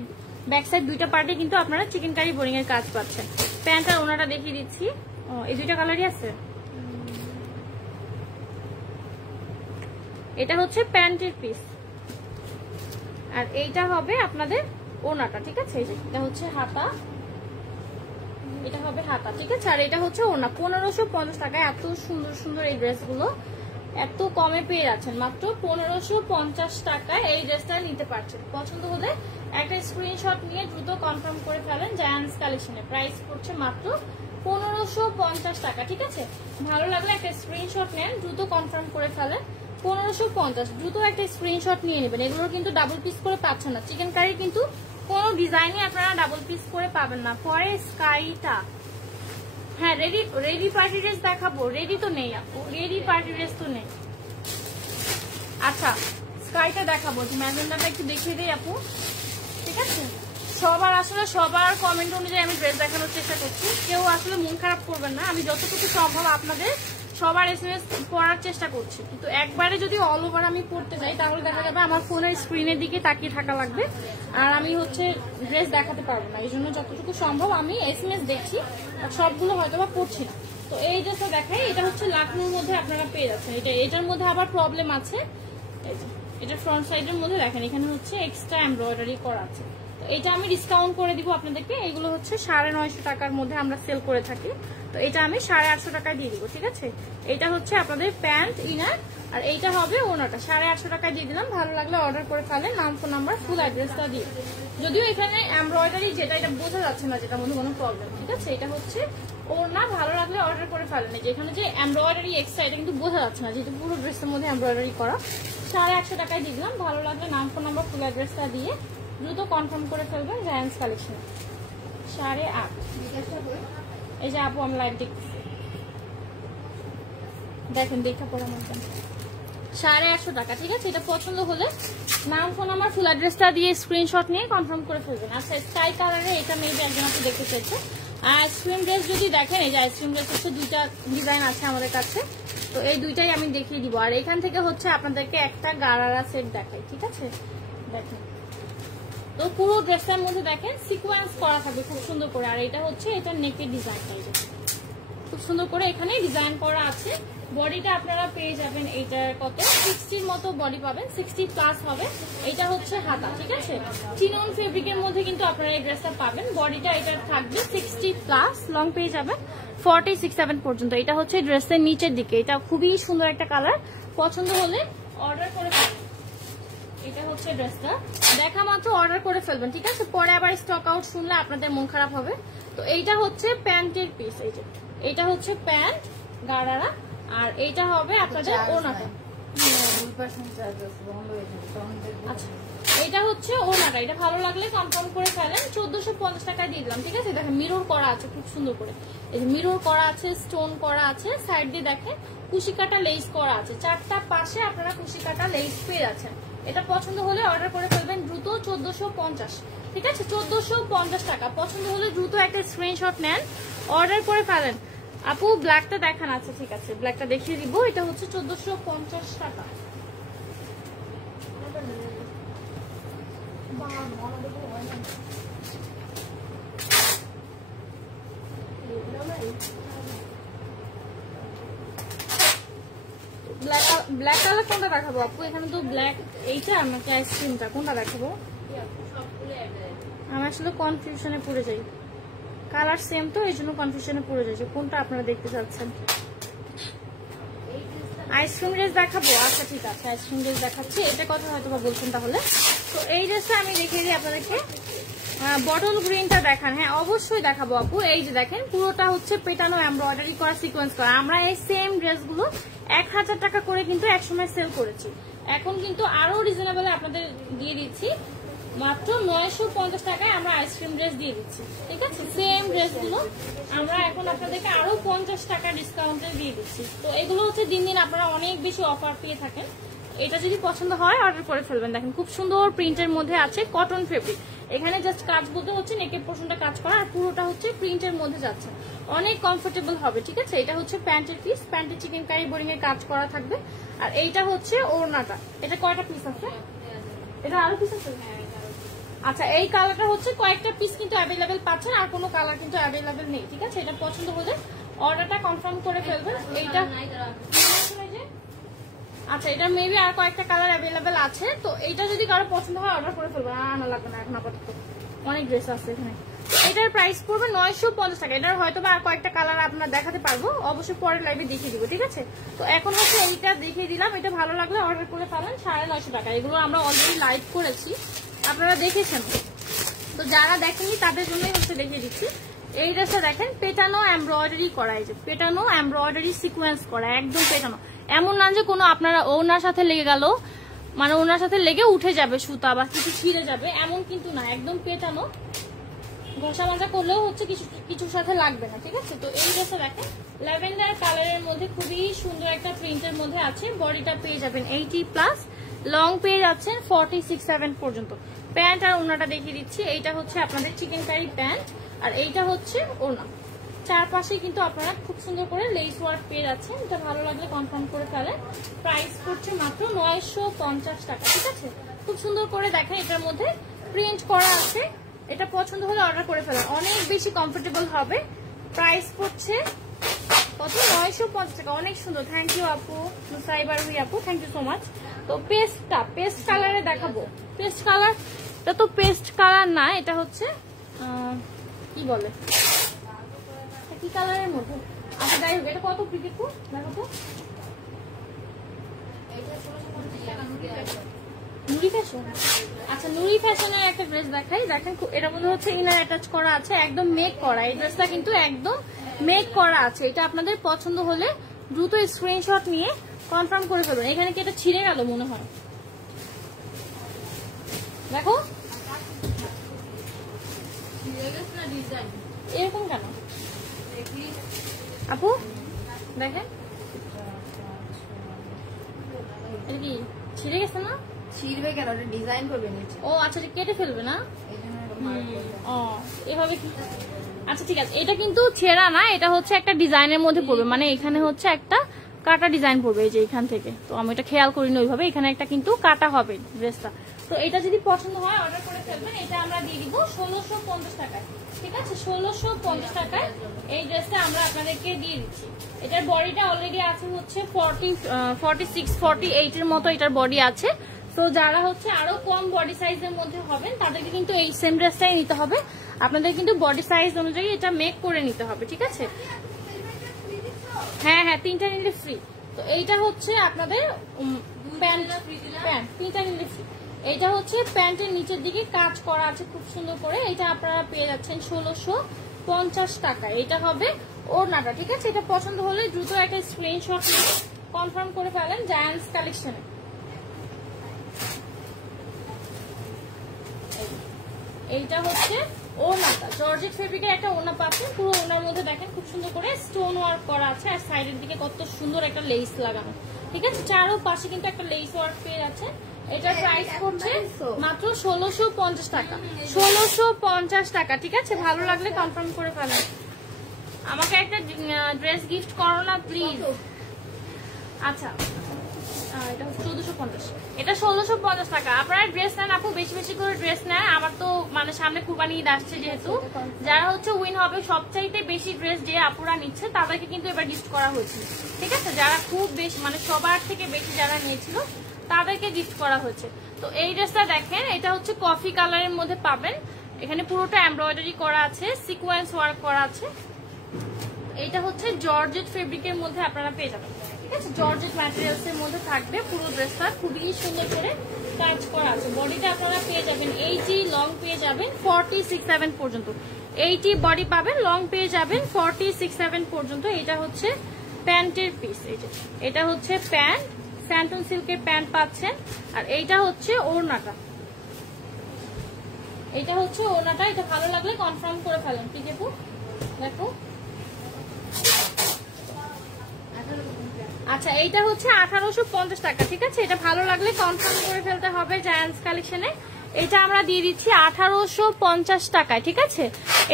ব্যাক সাইড দুইটা পার্টে কিন্তু আপনারা চিকেন কারি বোরিং এর কাজ পাচ্ছেন। প্যান্ট আর ওনাটা দেখিয়ে দিচ্ছি। এই দুইটা কালারই আছে। এটা হচ্ছে প্যান্টের পিস, আর এইটা হবে আপনাদের ওনাটা, ঠিক আছে। এটা হচ্ছে হাতা, এটা হবে হাতা, ঠিক আছে। আর এটা হচ্ছে ওনা। 1550 টাকায় এত সুন্দর সুন্দর এই ড্রেসগুলো এত কমে পেয়ে যাচ্ছেন। মাত্র 1550 টাকায় এই ড্রেসটা নিতে পারছেন। পছন্দ হলে একটা স্ক্রিনশট নিয়ে দ্রুত কনফার্ম করে ফেলেন। জায়ান্টস কালেকশনে প্রাইস পড়ছে মাত্র 1550 টাকা, ঠিক আছে। ভালো লাগলে একটা স্ক্রিনশট নেন, দ্রুত কনফার্ম করে ফেলেন। 1550, দ্রুত একটা স্ক্রিনশট নিয়ে নেবেন। এগুলো কিন্তু ডাবল পিস করে পাচ্ছেন না। চিকেন কারি কিন্তু কোনো ডিজাইনে আপনারা ডাবল পিস করে পাবেন না। পরে স্কাইটা, হ্যাঁ রেডি পার্টি ড্রেস দেখাবো। রেডি তো নেই আপু, রেডি পার্টি ড্রেস তো নেই। আচ্ছা স্কাইটা দেখাবো, ম্যাজেন্ডাটা একটু দেখিয়ে দেই আপু, ঠিক আছে। সবার আসলে সবার কমেন্ট অনুযায়ী আমি ড্রেস দেখানোর চেষ্টা করছি, কেউ আসলে মন খারাপ করবেন না। আমি যতটুকু সম্ভব আপনাদের সবার এসএমএস পড়ার চেষ্টা করছি, কিন্তু একবারে যদি অল ওভার আমি পড়তে যাই তাহলে দেখা যাবে আমার ফোনের স্ক্রিনের দিকে তাকিয়ে থাকা লাগবে, আর আমি হচ্ছে ড্রেস দেখাতে পারবো না। এই জন্য যতটুকু সম্ভব আমি এসএমএস দেখছি, সবগুলো হয়তো বা পড়ছি না। তো এই ড্রেসটা দেখাই, এটা হচ্ছে লাখনৌর মধ্যে আপনারা পেয়ে যাচ্ছেন। এটার মধ্যে আবার প্রবলেম আছে, এটা ফ্রন্ট সাইডের মধ্যে দেখেন এখানে হচ্ছে এক্সট্রা এমব্রয়ডারি করা আছে। তো এটা আমি ডিসকাউন্ট করে দিব আপনাদেরকে। এগুলো হচ্ছে 950 টাকার মধ্যে আমরা সেল করে থাকি, তো এটা আমি 850 টাকায় দিয়ে দিব, ঠিক আছে। এটা হচ্ছে আপনাদের প্যান্ট ইনার, আর এইটা হবে ওনাটা। 850 টাকায় দিয়ে দিলাম। ভালো লাগলে অর্ডার করে ফেলেন, নাম ফোন নাম্বার ফুল অ্যাড্রেসটা দিয়ে। যদিও এখানে এমব্রয়ডারি যেটা এটা বোঝা যাচ্ছে না, যেটা মধ্যে কোনো প্রবলেম, ঠিক আছে। এটা হচ্ছে ওনা, ভালো লাগলে অর্ডার করে ফেলেন। যেখানে যে এমব্রয়ডারি এক্সট্রা এটা কিন্তু বোঝা যাচ্ছে না, যেহেতু পুরো ড্রেসের মধ্যে এমব্রয়ডারি করা। 150 টাকায় দিয়ে দিলাম। ভালো লাগলে নাম ফোন নাম্বার ফুল অ্যাড্রেসটা দিয়ে দ্রুত কনফার্ম করে ফেলবেন। Giants collection 850। এই যে আপু আমি লাইভ দেখতেছি, দেখেন দেখা পরে আমার 150 টাকা, ঠিক আছে। এটা পছন্দ হলে নাম ফোন আমার ফুল অ্যাড্রেসটা দিয়ে স্ক্রিনশট নিয়ে কনফার্ম করে ফেলবেন। আচ্ছা স্কাই কালারে এটা মেবি একজন আপনি দেখতে চাইছে। আর আইসক্রিম ড্রেস যদি দেখেন, এই যে আইসক্রিম ড্রেস হচ্ছে দুইটা ডিজাইন আছে আমাদের কাছে, তো এই দুইটাই আমি দেখিয়ে দিব। আর এখান থেকে হচ্ছে আপনাদেরকে একটা গারারা সেট দেখাই, ঠিক আছে। দেখেন তো পুরো ড্রেসটার মধ্যে দেখেন সিকোয়েন্স করা থাকবে খুব সুন্দর করে। আর এটা হচ্ছে এটা নেকের ডিজাইনটা, খুব সুন্দর করে এখানে ডিজাইন করা আছে। বডিটা আপনারা পেয়ে যাবেন এইটার কত 60 মতো বডি পাবেন, 60+ হবে। এটা হচ্ছে হাতা, ঠিক আছে। চিনন ফেব্রিকের মধ্যে কিন্তু আপনারা এই ড্রেসটা পাবেন। বডিটা এটা থাকবে 60+, লং পেয়ে যাবেন 46-7 পর্যন্ত। এটা হচ্ছে ড্রেসের নিচের দিকে, এটা খুবই সুন্দর একটা কালার। পছন্দ হলে অর্ডার করে ফেলবেন। এটা হচ্ছে ড্রেসটা দেখা মাত্র অর্ডার করে ফেলবেন, ঠিক আছে। পরে আবার স্টক আউট শুনলে আপনাদের মন খারাপ হবে। তো এইটা হচ্ছে প্যান্টের পিস, এই যে এটা হচ্ছে প্যান্ট গারারা, আর এইটা হবে আপনাদের ওনাটা। আচ্ছা এটা হচ্ছে ওনাটা। এটা ভালো লাগলে কনফার্ম করে ফেলেন। 1450 টাকায় দিয়ে দিলাম, ঠিক আছে। দেখেন মিরর করা আছে খুব সুন্দর করে, এই যে মিরর করা আছে, স্টোন করা আছে। সাইড দিয়ে দেখেন কুশিকাটা লেস করা আছে, 4টা পাশে আপনারা কুশিকাটা লেস পেয়ে যাচ্ছেন। এটা পছন্দ হলে অর্ডার করে ফেলবেন দ্রুত। 1450, ঠিক আছে। 1450 টাকা। পছন্দ হলে দ্রুত একটা স্ক্রিনশট নেন, অর্ডার করে ফেলেন। আপু ব্ল্যাকটা দেখান। আচ্ছা ঠিক আছে, ব্ল্যাকটা দেখিয়ে দিব। এটা হচ্ছে 1450 টাকা। ব্ল্যাক কালার কোনটা দেখাবো আপু? এখানে তো ব্ল্যাক, এইটা আমাকে আইসক্রিমটা কোনটা দেখাবো? আমি আসলে কনফিউশনে পড়ে যাই, কালার সেম তো এই জন্য কনফিউশনে পড়ে যাই যে কোনটা আপনারা দেখতে চাচ্ছেন। আইসক্রিম ড্রেস দেখাবো, আচ্ছা ঠিক আছে আইসক্রিম ড্রেস দেখাচ্ছি। এটা কথা হয়তো বা বলছেন তাহলে। তো এই ড্রেসটা আমি দেখিয়ে দিই আপনাদেরকে। বটল গ্রিনটা দেখান, হ্যাঁ অবশ্যই দেখাবো আপু। এই যে দেখেন পুরোটা হচ্ছে পেটানো এমব্রয়ডারি করা সিকোয়েন্স করা। আমরা এই সেম ড্রেসগুলো 1000 টাকা করে কিন্তু একসময় সেল করেছি, এখন কিন্তু আরো রিজনেবল আপনাদের দিয়ে দিচ্ছি, মাত্র 950 টাকায় আমরা আইসক্রিম ড্রেস দিয়ে দিচ্ছি। ঠিক আছে, সেম ড্রেসগুলো আমরা এখন আপনাদেরকে আরো 50 টাকা ডিসকাউন্টে দিয়ে দিচ্ছি। তো এগুলো হচ্ছে দিন দিন আপনারা অনেক বেশি অফার পেয়ে থাকেন। এটা যদি পছন্দ হয় অর্ডার করে ফেলবেন। দেখেন খুব সুন্দর প্রিন্টের মধ্যে আছে, কটন ফেব্রিক। এখানে জাস্ট কাজ বলতে হচ্ছে নেকের পোর্শনটা কাজ করা, আর পুরোটা হচ্ছে প্রিন্টের মধ্যে যাচ্ছে, অনেক কমফোর্টেবল হবে। ঠিক আছে, এটা হচ্ছে প্যান্টের পিস, প্যান্টে চিকেন কারি বোরিং এর কাজ করা থাকবে। আর এইটা হচ্ছে ওড়নাটা। এটা কয়টা পিস আছে? এটা আরো পিস আছে। আচ্ছা, এই কালারটা হচ্ছে কয়েকটা পিস কিন্তু অ্যাভেলেবেল পাচ্ছেন, আর কোনো কালার কিন্তু অ্যাভেলেবেল নেই। ঠিক আছে, এটা পছন্দ হলে অর্ডারটা কনফার্ম করে ফেলবেন। এইটা আচ্ছা, এটা মেবি আর কয়েকটা কালার অ্যাভেলেবেল আছে, তো এইটা যদি কারো পছন্দ হয় অর্ডার করে ফেলবেন। আনা লাগবে না এখন আপাতত, অনেক ড্রেস আছে এখানে। এটার প্রাইস পড়বে 950 টাকা। এটার হয়তো বা আর কয়েকটা কালার আপনার দেখাতে পারবো, অবশ্যই পরের লাইভে দেখিয়ে দিব। ঠিক আছে, তো এখন হচ্ছে এইটা দেখিয়ে দিলাম, এটা ভালো লাগলে অর্ডার করে ফেলেন 950 টাকা। এগুলো আমরা অলরেডি লাইভ করেছি, আপনারা দেখেছেন। তো যারা দেখেননি তাদের জন্যই হচ্ছে দেখিয়ে দিচ্ছি। এই ড্রেসটা দেখেন পেটানো এমব্রয়ডারি করা, এই যে পেটানো এমব্রয়ডারি সিকোয়েন্স করা, একদম পেটানো। এমন না যে কোনো আপনারা ওনার সাথে লেগে গেল, মানে ওনার সাথে লেগে উঠে যাবে সুতা বা কিছু ছিঁড়ে যাবে, এমন কিন্তু না, একদম পেটানো। ঘষা মাজা করলেও হচ্ছে কিছুর সাথে লাগবে না। ঠিক আছে, তো এই ড্রেসটা দেখেন ল্যাভেন্ডার কালারের মধ্যে খুবই সুন্দর একটা প্রিন্টের মধ্যে আছে। বডিটা পেয়ে যাবেন 80+, লং পেয়ে যাচ্ছেন 46-7 পর্যন্ত। প্যান্ট আর ওড়নাটা দেখিয়ে দিচ্ছি। এইটা হচ্ছে আপনাদের চিকেন কারি প্যান্ট, আর এইটা হচ্ছে ওড়না। চারপাশে কিন্তু আপনারা খুব সুন্দর করে লেস ওয়ার্ক পেয়ে যাচ্ছেন। এটা ভালো লাগলে কনফার্ম করে ফেলেন। প্রাইস পড়ছে মাত্র 950 টাকা। ঠিক আছে, খুব সুন্দর করে দেখেন, এটার মধ্যে প্রিন্ট করা আছে। এটা পছন্দ হলে অর্ডার করে ফেলেন, অনেক বেশি কমফোর্টেবল হবে। প্রাইস পড়ছে কত? 950 টাকা। অনেক সুন্দর, থ্যাংক ইউ আপু, সাইবার উই আপু, থ্যাংক ইউ সো মাচ। তো পেস্ট কালারে দেখাবো। পেস্ট কালারটা তো পেস্ট কালার না, এটা হচ্ছে কি বলে, কি কালারের মধ্যে? আচ্ছা যাই হোক, এটা কত পিকেট দেখো তো। নুরি ফ্যাশন, আচ্ছা নুরি ফ্যাশনের একটা ড্রেস দেখাই। দেখেন এটার মধ্যে হচ্ছে ইনার অ্যাটাচ করা আছে, একদম মেক করা। এই ড্রেসটা কিন্তু একদম মেক করা আছে। এটা আপনাদের পছন্দ হলে দ্রুত স্ক্রিনশট নিয়ে কনফার্ম করে ফেলবেন। এখানে কি এটা ছিঁড়ে গেল মনে হয়, দেখো এরকম কেন আপু? দেখেন এটা কি ছিঁড়ে গেছে না? ছিড়বে কেন? ডিজাইন করবে নিচে। ও আচ্ছা, কেটে ফেলবে না? ও এভাবে কি? আচ্ছা ঠিক আছে, এটা কিন্তু ছেঁড়া না, এটা হচ্ছে একটা ডিজাইনের মধ্যে পড়বে, মানে এখানে হচ্ছে একটা কাটা ডিজাইন পড়বে এই যে এখান থেকে। তো আমি এটা খেয়াল করিনি ওইভাবে, এখানে একটা কিন্তু কাটা হবে ড্রেসটা। তো এটা যদি পছন্দ হয় অর্ডার করে ফেলবেন। এটা আমরা দিয়ে দিব 1650 টাকায়। ঠিক আছে, 1650 টাকায় এই ড্রেসটা আমরা আপনাদেরকে দিয়ে দিচ্ছি। এটার বডিটা অলরেডি আছে হচ্ছে 46-48 এর মতো এটার বডি আছে। তো যারা হচ্ছে আরো কম বডি সাইজের মধ্যে হবেন তাদেরকে কিন্তু এই সেম ড্রেসটাই নিতে হবে। আপনাদের কিন্তু বডি সাইজ অনুযায়ী এটা মেক করে নিতে হবে। ঠিক আছে, হ্যাঁ হ্যাঁ, 3টা নিলে ফ্রি। তো এইটা হচ্ছে আপনাদের প্যান্ট 3টা নিলে ফ্রি। এইটা হচ্ছে প্যান্টের নিচের দিকে কাজ করা আছে খুব সুন্দর করে। এটা আপনারা পেয়ে যাচ্ছেন 1650 টাকা। এটা হবে ওড়নাটা। ঠিক আছে, এটা পছন্দ হলে দ্রুত একটা স্ক্রিনশট নিয়ে কনফার্ম করে ফেলেন জায়ান্টস কালেকশনে। এইটা হচ্ছে ওড়নাটা, জর্জেট ফেব্রিকের একটা ওড়না পাচ্ছেন। পুরো ওড়নার মধ্যে দেখেন খুব সুন্দর করে স্টোন ওয়ার্ক করা আছে, আর সাইডের দিকে কত সুন্দর একটা লেস লাগানো। ঠিক আছে, চারো পাশে কিন্তু একটা লেস ওয়ার্ক পেয়ে যাচ্ছে। এটার প্রাইস পড়ছে মাত্র 1650 টাকা। 1650 টাকা। ঠিক আছে, ভালো লাগলে কনফার্ম করে ফেলেন। আমাকে একটা ড্রেস গিফট করো না প্লিজ। আচ্ছা, এটা 1450, এটা 1650 টাকা। আপনারা ড্রেস নেন আপু, বেশি বেশি করে ড্রেস নেন। আমার তো মানে সামনে কুরবানি ঈদ আসছে, যেহেতু যারা হচ্ছে উইন হবে সবচাইতে বেশি ড্রেস যে আপুরা নিচ্ছে তাদেরকে কিন্তু এবার গিফট করা হয়েছে। ঠিক আছে, যারা খুব বেশি মানে সবার থেকে বেশি যারা নিয়েছিল তাদেরকে গিফট করা হয়েছে। তো এই ড্রেসটা দেখেন, এটা হচ্ছে কফি কালারের মধ্যে পাবেন। এখানে পুরোটা এমব্রয়ডারি করা আছে, সিকোয়েন্স ওয়ার্ক করা আছে। এটা হচ্ছে জর্জেট ফেব্রিকের মধ্যে আপনারা পেয়ে যাবেন। ঠিক আছে, জর্জেট ম্যাটেরিয়ালস এর মধ্যে থাকবে পুরো ড্রেসটা, খুবই সুন্দর করে কাজ করা আছে। বডিটা আপনারা পেয়ে যাবেন 80, লং পেয়ে যাবেন 46-7 পর্যন্ত। 80 বডি পাবেন, লং পেয়ে যাবেন 46-7 পর্যন্ত। এটা হচ্ছে প্যান্টের পিস, এটা হচ্ছে প্যান্ট, স্যান্টন সিল্কের প্যান্ট পাচ্ছেন। আর এইটা হচ্ছে ওড়নাটা, এটা হচ্ছে ওড়নাটা। এটা ভালো লাগলে কনফার্ম করে ফেলেন। ঠিক আছে, দেখো। আচ্ছা, এইটা হচ্ছে 1850 টাকা। ঠিক আছে, এটা ভালো লাগলে কনফার্ম করে ফেলতে হবে জায়ান্টস কালেকশনে। এটা আমরা দিয়ে দিচ্ছি 1850 টাকায়। ঠিক আছে,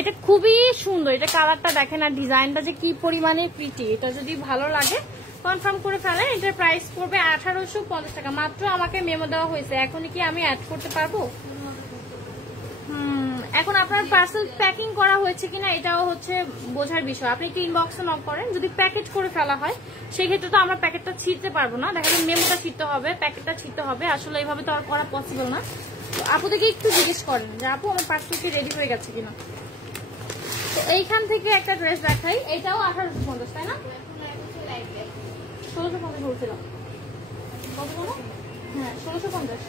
এটা খুবই সুন্দর, এটা কালারটা দেখেন আর ডিজাইনটা যে কি পরিমাণে প্রিটি। এটা যদি ভালো লাগে কনফার্ম করে ফেলেন। এটার প্রাইস পড়বে 1850 টাকা। মাত্র আমাকে মেমো দেওয়া হয়েছে, এখনই কি আমি অ্যাড করতে পারবো? এখন আপনার পার্সেল প্যাকিং করা হয়েছে কিনা এটাও হচ্ছে বোঝার বিষয়। আপনি একটু ইনবক্সে নক করেন, যদি প্যাকেট করে ফেলা হয় সেক্ষেত্রে তো আমরা প্যাকেটটা ছিঁড়তে পারবো না, দেখা যায় মেমোটা ছিঁড়তে হবে, প্যাকেটটা ছিঁড়তে হবে। আসলে এইভাবে তো আর করা পসিবল না। তো আপুদেরকে একটু জিজ্ঞেস করেন যে আপু আমার পার্সেল কি রেডি হয়ে গেছে কিনা। তো এইখান থেকে একটা ড্রেস দেখাই, এটাও 1850, তাই না? 1650 বলছিলাম, কত বলো? হ্যাঁ, 1650।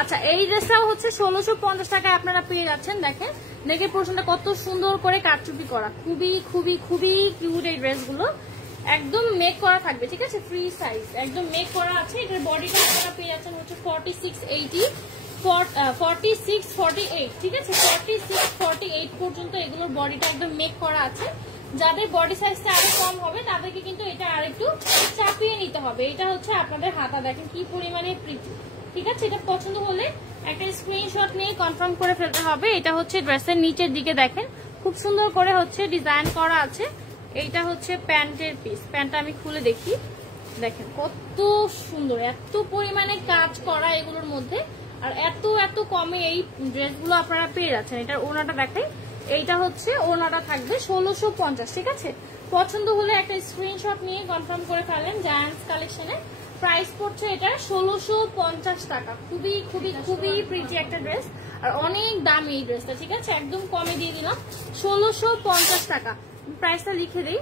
আচ্ছা, এই ড্রেসটাও হচ্ছে 1650 টাকায় আপনারা পেয়ে যাচ্ছেন। দেখেন নেকের পোরশনটা কত সুন্দর করে কাটচুপি করা, খুবই খুবই খুবই কিউট এই ড্রেসগুলো। একদম মেক করা থাকবে, ঠিক আছে, ফ্রি সাইজ একদম মেক করা আছে। এটার বডিটা আপনারা পেয়ে যাচ্ছেন হচ্ছে 46-80, 46-48, ঠিক আছে, 46-48 পর্যন্ত এগুলোর বডিটা একদম মেক করা আছে। যাদের বডি সাইজটা আরো কম হবে তাদেরকে কিন্তু এটা আরেকটু চাপিয়ে নিতে হবে। এটা হচ্ছে আপনাদের হাতা, দেখেন কি পরিমাণে প্রিটি। ঠিক আছে, এটা পছন্দ হলে একটা স্ক্রিনশট নিয়ে কনফার্ম করে ফেলতে হবে। এটা হচ্ছে ড্রেসের নিচের দিকে দেখেন খুব সুন্দর করে হচ্ছে ডিজাইন করা আছে। এইটা হচ্ছে প্যান্টের পিস, প্যান্টটা আমি খুলে দেখি, দেখেন কত সুন্দর, এত পরিমাণে কাজ করা এগুলোর মধ্যে, আর এত এত কমে এই ড্রেসগুলো আপনারা পেয়ে যাচ্ছেন। এটার ওড়নাটা দেখাই, এইটা হচ্ছে ওড়নাটা থাকবে 1650। ঠিক আছে, পছন্দ হলে একটা স্ক্রিনশট নিয়ে কনফার্ম করে ফেলেন জায়ান্টস কালেকশনে। প্রাইস পড়ছে এটা 1650 টাকা। খুবই খুবই খুবই প্রিটি একটা ড্রেস, আর অনেক দামি এই ড্রেসটা। ঠিক আছে, একদম কমে দিয়ে দিলাম 1650 টাকা। প্রাইসটা লিখে দিই,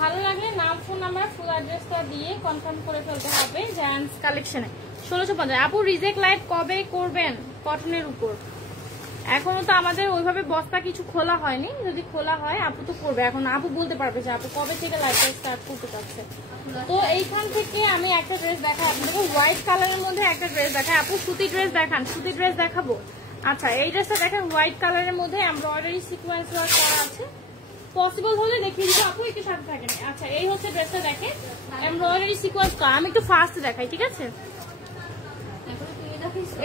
ভালো লাগলে নাম, ফোন নাম্বার, ফুল অ্যাড্রেসটা দিয়ে কনফার্ম করে ফেলতে হবে জায়ান্টস কালেকশনে। 1650। আপু রিজেক্ট লাইভ কবে করবেন কটনের উপর? এখনো তো আমাদের ওইভাবে বস্তা কিছু খোলা হয়নি, যদি খোলা হয় আপু তো করবে। এখন আপু বলতে পারবে যে আপু কবে থেকে লাইভটা স্টার্ট করতে চাচ্ছে। তো এইখান থেকে আমি একটা ড্রেস দেখাই আপনাদেরকে, হোয়াইট কালারের মধ্যে একটা ড্রেস দেখাই। আপু সুতি ড্রেস দেখান, সুতি ড্রেস দেখাবো। আচ্ছা, এই ড্রেসটা দেখেন হোয়াইট কালারের মধ্যে এমব্রয়ডারি সিকোয়েন্স ওয়ার্ক করা আছে। পসিবল হলে দেখিয়ে দিব আপু, একটু সাথে থাকেন। আচ্ছা, এই হচ্ছে ড্রেসটা দেখেন এমব্রয়ডারি সিকোয়েন্স করা। আমি একটু ফাস্ট দেখাই, ঠিক আছে।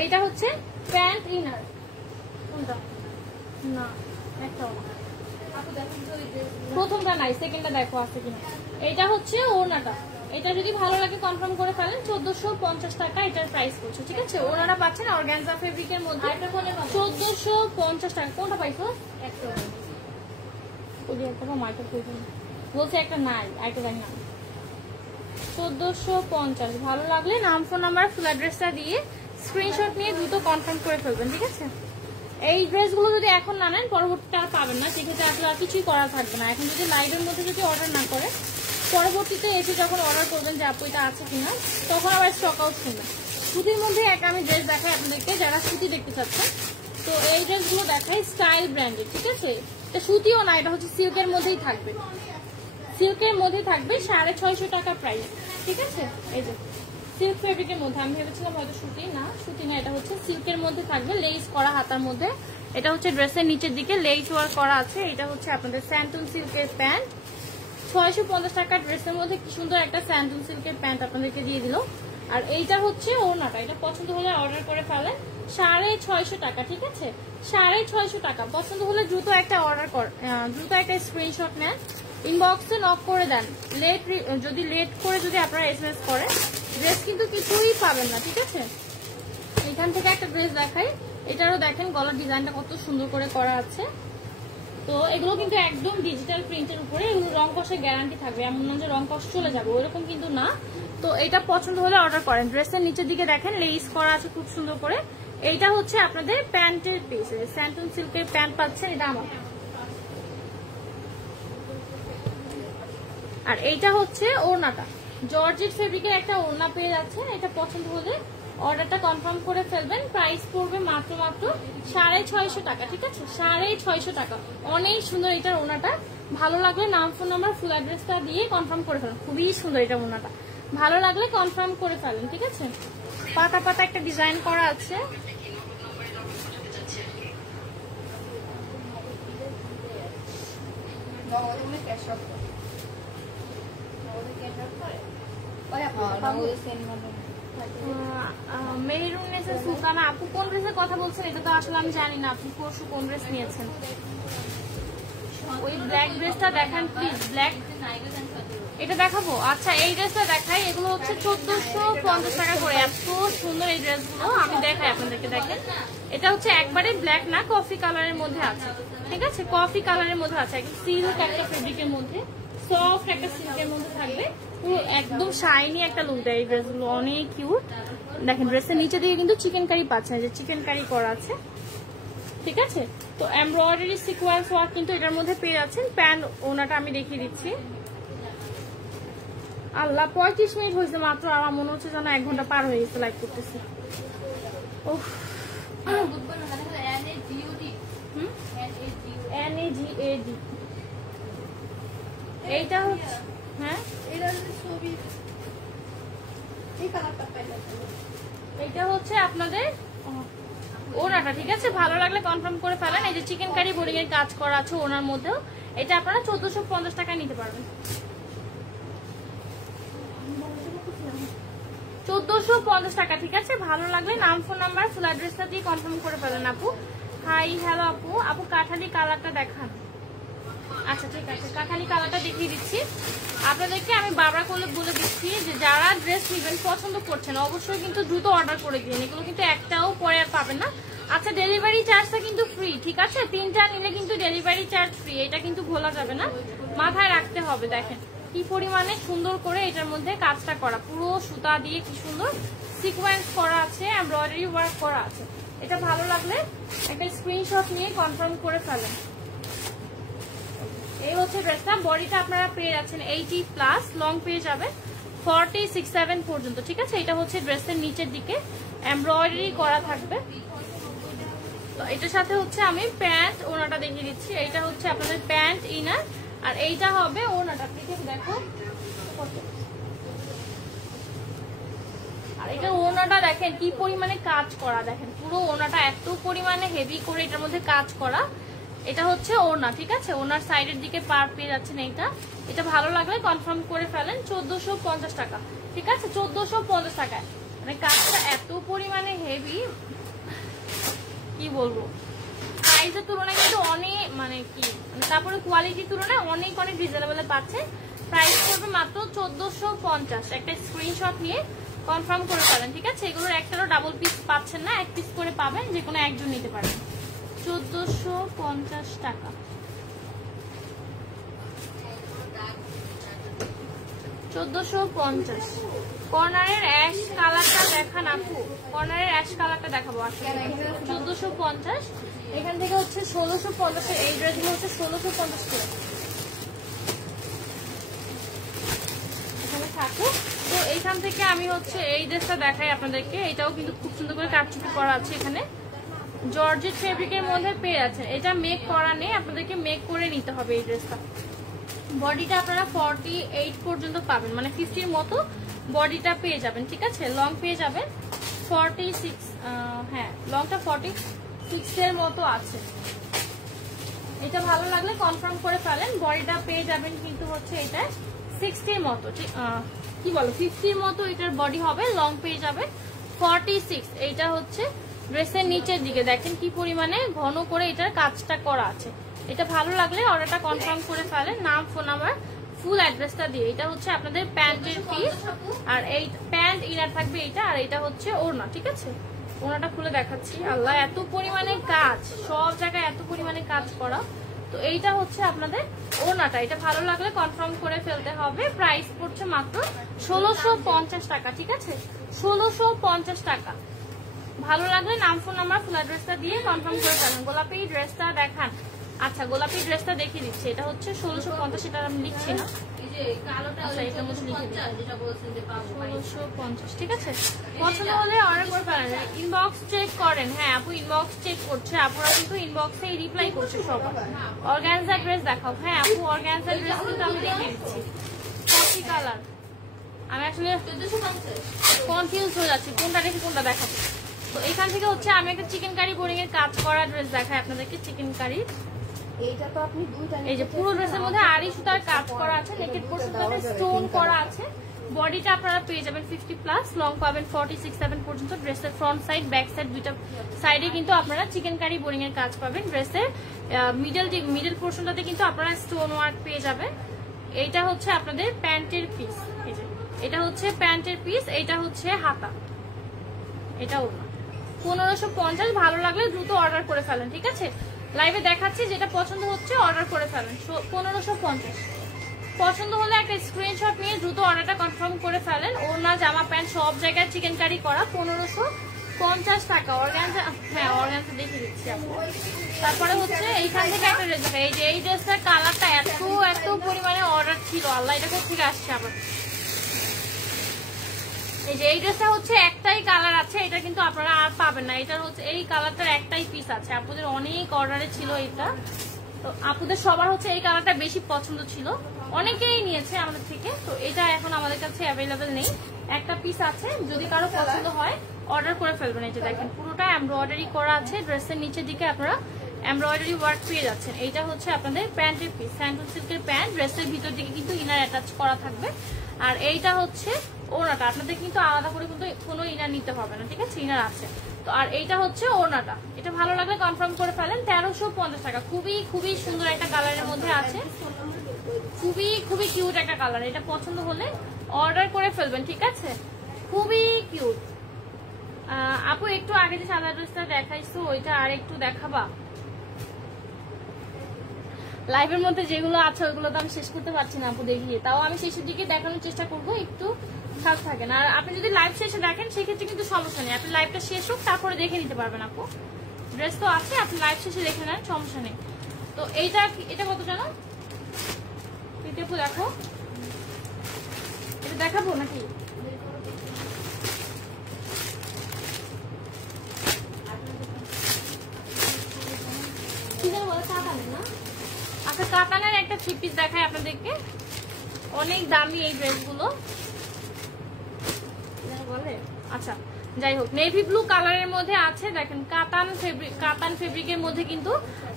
এইটা হচ্ছে প্যান্ট ইনার, না একটাও না, প্রথমটা নাই, সেকেন্ডটা দেখো আছে কিনা। এটা হচ্ছে ওড়নাটা, এটা যদি ভালো লাগে কনফার্ম করে ফেলেন 1450 টাকা এটার প্রাইস পড়ছে। ঠিক আছে, ওড়নাটা পাচ্ছেন অর্গানজা ফেব্রিকের মধ্যে 1450 টাকা। কোনটা পাইছো? একটা বলছে একটা নাই, একটা জানি না। 1450। ভালো লাগলে নাম, ফোন নাম্বার, ফুল অ্যাড্রেসটা দিয়ে স্ক্রিনশট নিয়ে দ্রুত কনফার্ম করে ফেলবেন। ঠিক আছে, এই ড্রেসগুলো যদি এখন না নেন পরবর্তীতে আর পাবেন না, সেক্ষেত্রে আসলে আর কিছুই করা থাকবে না। এখন যদি লাইভের মধ্যে যদি অর্ডার না করে পরবর্তীতে এসে যখন অর্ডার করবেন যে আপু এটা আছে কিনা, তখন আবার স্টক আউট শুনবেন। সুতির মধ্যে একটা আমি ড্রেস দেখাই আপনাদেরকে যারা সুতি দেখতে চাচ্ছেন। তো এই ড্রেসগুলো দেখাই স্টাইল ব্র্যান্ডের। ঠিক আছে, এটা সুতিও না, এটা হচ্ছে সিল্কের মধ্যেই থাকবে, সিল্কের মধ্যেই থাকবে 650 টাকা প্রাইস। ঠিক আছে, এই যে সিল্ক ফেব্রিকের মধ্যে, আমি ভেবেছিলাম হয়তো সুতি, না সুতি না, এটা হচ্ছে সিল্কের মধ্যে থাকবে, লেস করা হাতার মধ্যে। এটা হচ্ছে ড্রেসের নিচের দিকে লেস ওয়ার্ক করা আছে। এটা হচ্ছে আপনাদের স্যান্টন সিল্কের প্যান্ট, 650 টাকা ড্রেসের মধ্যে কি সুন্দর একটা স্যান্টন সিল্কের প্যান্ট আপনাদেরকে দিয়ে দিল। আর এইটা হচ্ছে ওড়নাটা, এটা পছন্দ হলে অর্ডার করে ফেলেন 650 টাকা। ঠিক আছে, 650 টাকা। পছন্দ হলে দ্রুত একটা অর্ডার কর, দ্রুত একটা স্ক্রিনশট নেন, ইনবক্সে নক করে দেন। লেট করে যদি আপনারা এসএমএস করেন ড্রেস কিন্তু কিছুই পাবেন না। ঠিক আছে, এখান থেকে একটা ড্রেস দেখাই, এটারও দেখেন গলার ডিজাইনটা কত সুন্দর করে করা আছে। তো এগুলো কিন্তু একদম ডিজিটাল প্রিন্টের উপরে, এগুলো রং কষের গ্যারান্টি থাকবে, এমন না যে রং কষ চলে যাবে, ওইরকম কিন্তু না। তো এটা পছন্দ হলে অর্ডার করেন। ড্রেসের নিচের দিকে দেখেন লেস করা আছে খুব সুন্দর করে। এইটা হচ্ছে আপনাদের প্যান্টের পিস, স্যান্টন সিল্কের প্যান্ট পাচ্ছেন, এটা আমার। আর এইটা হচ্ছে ওড়নাটা, জর্জেট ফেব্রিকের একটা ওড়না পেয়ে যাচ্ছেন। এটা পছন্দ হলে অর্ডারটা কনফার্ম করে ফেলবেন। প্রাইস পড়বে মাত্র 650 টাকা, ঠিক আছে? 650 টাকা। অনেক সুন্দর এটার ওড়নাটা। ভালো লাগলে নাম, ফোন নাম্বার, ফুল অ্যাড্রেসটা দিয়ে কনফার্ম করে ফেলেন। খুবই সুন্দর এটা ওড়নাটা, ভালো লাগলে কনফার্ম করে ফেলেন, ঠিক আছে? পাতা পাতা একটা ডিজাইন করা আছে। মেহরুন্নেসা সুলতানা আপু কোন ড্রেসের কথা বলছেন এটা তো আসলে আমি জানি না। আপনি পরশু কোন ড্রেস নিয়েছেন? ওই ব্ল্যাক ড্রেসটা দেখান প্লিজ। ব্ল্যাক এটা দেখাবো? আচ্ছা এই ড্রেসটা দেখাই। এগুলো হচ্ছে 1450 টাকা করে। এত সুন্দর এই ড্রেসগুলো, আমি দেখাই আপনাদেরকে। দেখেন এটা হচ্ছে একবারে ব্ল্যাক না, কফি কালারের মধ্যে আছে, ঠিক আছে? কফি কালারের মধ্যে আছে, একদম সিল্ক একটা ফেব্রিকের মধ্যে, সফট একটা সিল্কের মধ্যে থাকবে। পুরো একদম শাইনি একটা লুক দেয় এই ড্রেসগুলো, অনেক কিউট। দেখেন ড্রেসের নিচে দিকে কিন্তু চিকেন কারি পাচ্ছেন, যে চিকেন কারি করা আছে, ঠিক আছে? তো এমব্রয়ডারি সিকোয়েন্স ওয়ার্ক কিন্তু এটার মধ্যে পেয়ে যাচ্ছেন। প্যান্ট ওনাটা আমি দেখিয়ে দিচ্ছি। আল্লাহ 35 মিনিট হয়েছে মাত্র, আমার মনে হচ্ছে যেন 1 ঘন্টা পার হয়ে গেছে লাইভ করতেছি। NAGAD এইটা হচ্ছে, হ্যাঁ এইটা হচ্ছে আপনাদের ওনাটা, ঠিক আছে? ভালো লাগলে কনফার্ম করে ফেলেন। এই যে চিকেন কারি বোরিং এর কাজ করা আছে ওনার মধ্যেও, এটা আপনারা 1450 টাকায় নিতে পারবেন। 1450 টাকা, ঠিক আছে? ভালো লাগলে নাম, ফোন নাম্বার, ফুল অ্যাড্রেসটা দিয়ে কনফার্ম করে ফেলেন। আপু হাই, হ্যালো আপু। আপু কাঠালি কালারটা দেখান। আচ্ছা ঠিক আছে, কাঠালি কালারটা দেখিয়ে দিচ্ছি আপনাদেরকে। আমি বারবার করে বলে দিচ্ছি যে যারা ড্রেস নেবেন, পছন্দ করছেন, অবশ্যই কিন্তু দ্রুত অর্ডার করে দিন। এগুলো কিন্তু একটাও পরে আর পাবেন না। আচ্ছা ডেলিভারি চার্জটা কিন্তু ফ্রি, ঠিক আছে? 3টা নিলে কিন্তু ডেলিভারি চার্জ ফ্রি, এটা কিন্তু ভোলা যাবে না, মাথায় রাখতে হবে। দেখেন কি পরিমাণে সুন্দর করে এটার মধ্যে কাজটা করা, পুরো সুতা দিয়ে কি সুন্দর সিকোয়েন্স করা আছে, এমব্রয়ডারি ওয়ার্ক করা আছে। এটা ভালো লাগলে একটা স্ক্রিনশট নিয়ে কনফার্ম করে ফেলেন। এই হচ্ছে ড্রেসটা। বডিটা আপনারা পেয়ে যাচ্ছেন 80+, লং পেয়ে যাবে 46-7 পর্যন্ত, ঠিক আছে? এটা হচ্ছে ড্রেসের নিচের দিকে এমব্রয়ডারি করা থাকবে। তো এটার সাথে হচ্ছে আমি প্যান্ট ওনাটা দেখিয়ে দিচ্ছি। এইটা হচ্ছে আপনাদের প্যান্ট ইনার, আর এইটা হবে ওনাটা, ঠিক আছে? দেখো আর এটা ওনাটা দেখেন কি পরিমাণে কাজ করা, দেখেন পুরো ওনাটা এত পরিমাণে হেভি করে এটার মধ্যে কাজ করা। এটা হচ্ছে ওড়না, ঠিক আছে? ওনার সাইডের দিকে পার পেয়ে যাচ্ছেন এইটা। এটা ভালো লাগলে কনফার্ম করে ফেলেন। 1450 টাকা, ঠিক আছে? 1450 টাকায়, মানে কাজটা এত পরিমাণে হেভি, কি বলবো, প্রাইসের তুলনায় কিন্তু অনেক, মানে কি, তারপরে কোয়ালিটির তুলনায় অনেক অনেক রিজনেবল পাচ্ছে। প্রাইস পড়বে মাত্র 1450। একটা স্ক্রিনশট নিয়ে কনফার্ম করে ফেলেন, ঠিক আছে? এগুলোর একটারও ডাবল পিস পাচ্ছেন না, এক পিস করে পাবেন, যে কোনো একজন নিতে পারবেন। 1450 টাকা। 1450। কর্নারের অ্যাশ কালারটা দেখান আপু, কর্নারের অ্যাশ কালারটা দেখাবো। 1450। এখান থেকে হচ্ছে 1650। এই ড্রেসগুলো হচ্ছে 1650 করে। এখানে থাকুক। তো এইখান থেকে আমি হচ্ছে এই ড্রেসটা দেখাই আপনাদেরকে। এটাও কিন্তু খুব সুন্দর করে কাটচুপি করা আছে। এখানে জর্জেট ফেব্রিকের মধ্যে পেয়ে যাচ্ছেন। এটা মেক করা নেই, আপনাদেরকে মেক করে নিতে হবে এই ড্রেসটা। বডিটা আপনারা 48 পর্যন্ত পাবেন, মানে 50-র মতো বডিটা পেয়ে যাবেন, ঠিক আছে? লং পেয়ে যাবেন 46, হ্যাঁ লংটা 46 এর মতো আছে। এটা ভালো লাগলে কনফার্ম করে ফেলেন। বডিটা পেয়ে যাবেন কিন্তু হচ্ছে এটা 60-র মতো, কি বলো 50-র মতো এটার বডি হবে। লং পেয়ে যাবে 46। এইটা হচ্ছে ড্রেসের নিচের দিকে দেখেন কি পরিমাণে ঘন করে এটার কাজটা করা আছে। এটা ভালো লাগলে অর্ডারটা কনফার্ম করে ফেলেন, নাম, ফোন নাম্বার, ফুল অ্যাড্রেসটা দিয়ে। এটা হচ্ছে আপনাদের প্যান্টের পিস, আর এই প্যান্ট ইনার থাকবে এইটা, আর এটা হচ্ছে ওড়না, ঠিক আছে? ওড়নাটা খুলে দেখাচ্ছি। আল্লাহ এত পরিমাণে কাজ, সব জায়গায় এত পরিমাণে কাজ করা। তো এইটা হচ্ছে আপনাদের ওড়নাটা। এটা ভালো লাগলে কনফার্ম করে ফেলতে হবে। প্রাইস পড়ছে মাত্র 1650 টাকা, ঠিক আছে? 1650 টাকা। ভালো লাগলে নাম, ফোন নাম্বার, ফুল অ্যাড্রেসটা দিয়ে কনফার্ম করে ফেলেন। গোলাপি ড্রেসটা দেখান। আচ্ছা গোলাপি ড্রেসটা দেখিয়ে দিচ্ছি। এটা হচ্ছে 1650, এটা আমি লিখছি না, আচ্ছা এটার মধ্যে লিখে দিই 1650, ঠিক আছে। পছন্দ হলে অর্ডার করে ফেলেন, ইনবক্স চেক করেন। হ্যাঁ আপু ইনবক্স চেক করছে, আপুরা কিন্তু ইনবক্সে রিপ্লাই করছে সবাই। অর্গানজা ড্রেস দেখাও। হ্যাঁ আপু অর্গানজা ড্রেস কিন্তু আমি দেখিয়ে দিচ্ছি, কফি কালার। আমি আসলে কনফিউজ হয়ে যাচ্ছি কোনটা রেখে কোনটা দেখাবো। তো এখান থেকে হচ্ছে আমি একটা চিকেন কারি বোরিং এর কাজ করা ড্রেস দেখাই আপনাদেরকে। চিকেন কারি এইটা তো আপনি দুইটা এই যে পুরো ড্রেসের মধ্যে আড়ি সুতার কাজ করা আছে, নেকেট পোর্শনটাতে স্টোন করা আছে। বডিটা আপনারা পেয়ে যাবেন 50+, লং পাবেন 46-7 পর্যন্ত। ড্রেসের ফ্রন্ট সাইড ব্যাক সাইড দুইটা সাইডে কিন্তু আপনারা চিকেন কারি বোরিং এর কাজ পাবেন। ড্রেসের মিডল পোর্শনটাতে কিন্তু আপনারা স্টোন ওয়ার্ক পেয়ে যাবেন। এইটা হচ্ছে আপনাদের প্যান্টের পিস, এই যে এটা হচ্ছে প্যান্টের পিস, এইটা হচ্ছে হাতা, এটা ওড়না। 1550। ভালো লাগলে দ্রুত অর্ডার করে ফেলেন, ঠিক আছে। লাইভে দেখাচ্ছি, যেটা পছন্দ হচ্ছে অর্ডার করে ফেলেন। 1550 পছন্দ হলে একটা স্ক্রিনশট নিয়ে দ্রুত অর্ডারটা কনফার্ম করে ফেলেন। ওড়না জামা প্যান্ট সব জায়গায় চিকেন কারি করা, 1550 টাকা। অর্গানজা, হ্যাঁ অর্গানজা দেখে দিচ্ছি আপু। তারপরে হচ্ছে এইখান থেকে একটা ড্রেস দেখা, এই যে এই ড্রেসটার কালারটা এত পরিমাণে অর্ডার ছিল, আল্লাহ এটা কোথা থেকে আসছে আবার। এই যে এই ড্রেসটা হচ্ছে একটাই কালার আছে, এটা কিন্তু আপনারা আর পাবেন না। এটার হচ্ছে এই কালারটার একটাই পিস আছে, আপুদের অনেক অর্ডারে ছিল এটা। তো আপুদের সবার হচ্ছে এই কালারটা বেশি পছন্দ ছিল, অনেকেই নিয়েছে আমাদের থেকে। তো এটা এখন আমাদের কাছে অ্যাভেলেবেল নেই, একটা পিস আছে। যদি কারো পছন্দ হয় অর্ডার করে ফেলবেন। এই যে দেখেন পুরোটা এমব্রয়ডারি করা আছে, ড্রেসের নিচের দিকে আপনারা এমব্রয়ডারি ওয়ার্ক পেয়ে যাচ্ছেন। এইটা হচ্ছে আপনাদের প্যান্টের পিস, স্যান্ডেল সিল্কের প্যান্ট। ড্রেসের ভিতর দিকে কিন্তু ইনার অ্যাটাচ করা থাকবে। আর এইটা হচ্ছে ওড়নাটা, আপনাদের কিন্তু আলাদা করে কিন্তু কোনো ইনার নিতে হবে না, ঠিক আছে, ইনার আছে। তো আর এইটা হচ্ছে ওড়নাটা, এটা ভালো লাগলে কনফার্ম করে ফেলেন। 1350 টাকা। খুবই সুন্দর একটা কালারের মধ্যে আছে, খুবই কিউট একটা কালার। এটা পছন্দ হলে অর্ডার করে ফেলবেন, ঠিক আছে। খুবই কিউট। আপু একটু আগে যে সাদা ড্রেসটা দেখাইছো ওইটা আর একটু দেখাবা। লাইভের মধ্যে যেগুলো আছে ওইগুলো তো আমি শেষ করতে পারছি না আপু দেখিয়ে, তাও আমি শেষের দিকে দেখানোর চেষ্টা করবো, একটু সাথে থাকেন। আর আপনি যদি লাইভ শেষে দেখেন সেক্ষেত্রে কিন্তু সমস্যা নেই, আপনি লাইভটা শেষ হোক তারপরে দেখে নিতে পারবেন আপু। ড্রেস তো আছে, আপনি লাইভ শেষে দেখে নেন, সমস্যা নেই। তো এটা কত জানো আপু, দেখো এটা দেখাবো নাকি? আচ্ছা কাতানের একটা 3 পিস দেখাই আপনাদেরকে, অনেক দামি এই ড্রেসগুলো বলে। আচ্ছা যাই হোক, নেভি ব্লু কালারের মধ্যে আছে, দেখেন কাতান ফেব্রিকের মধ্যে কিন্তু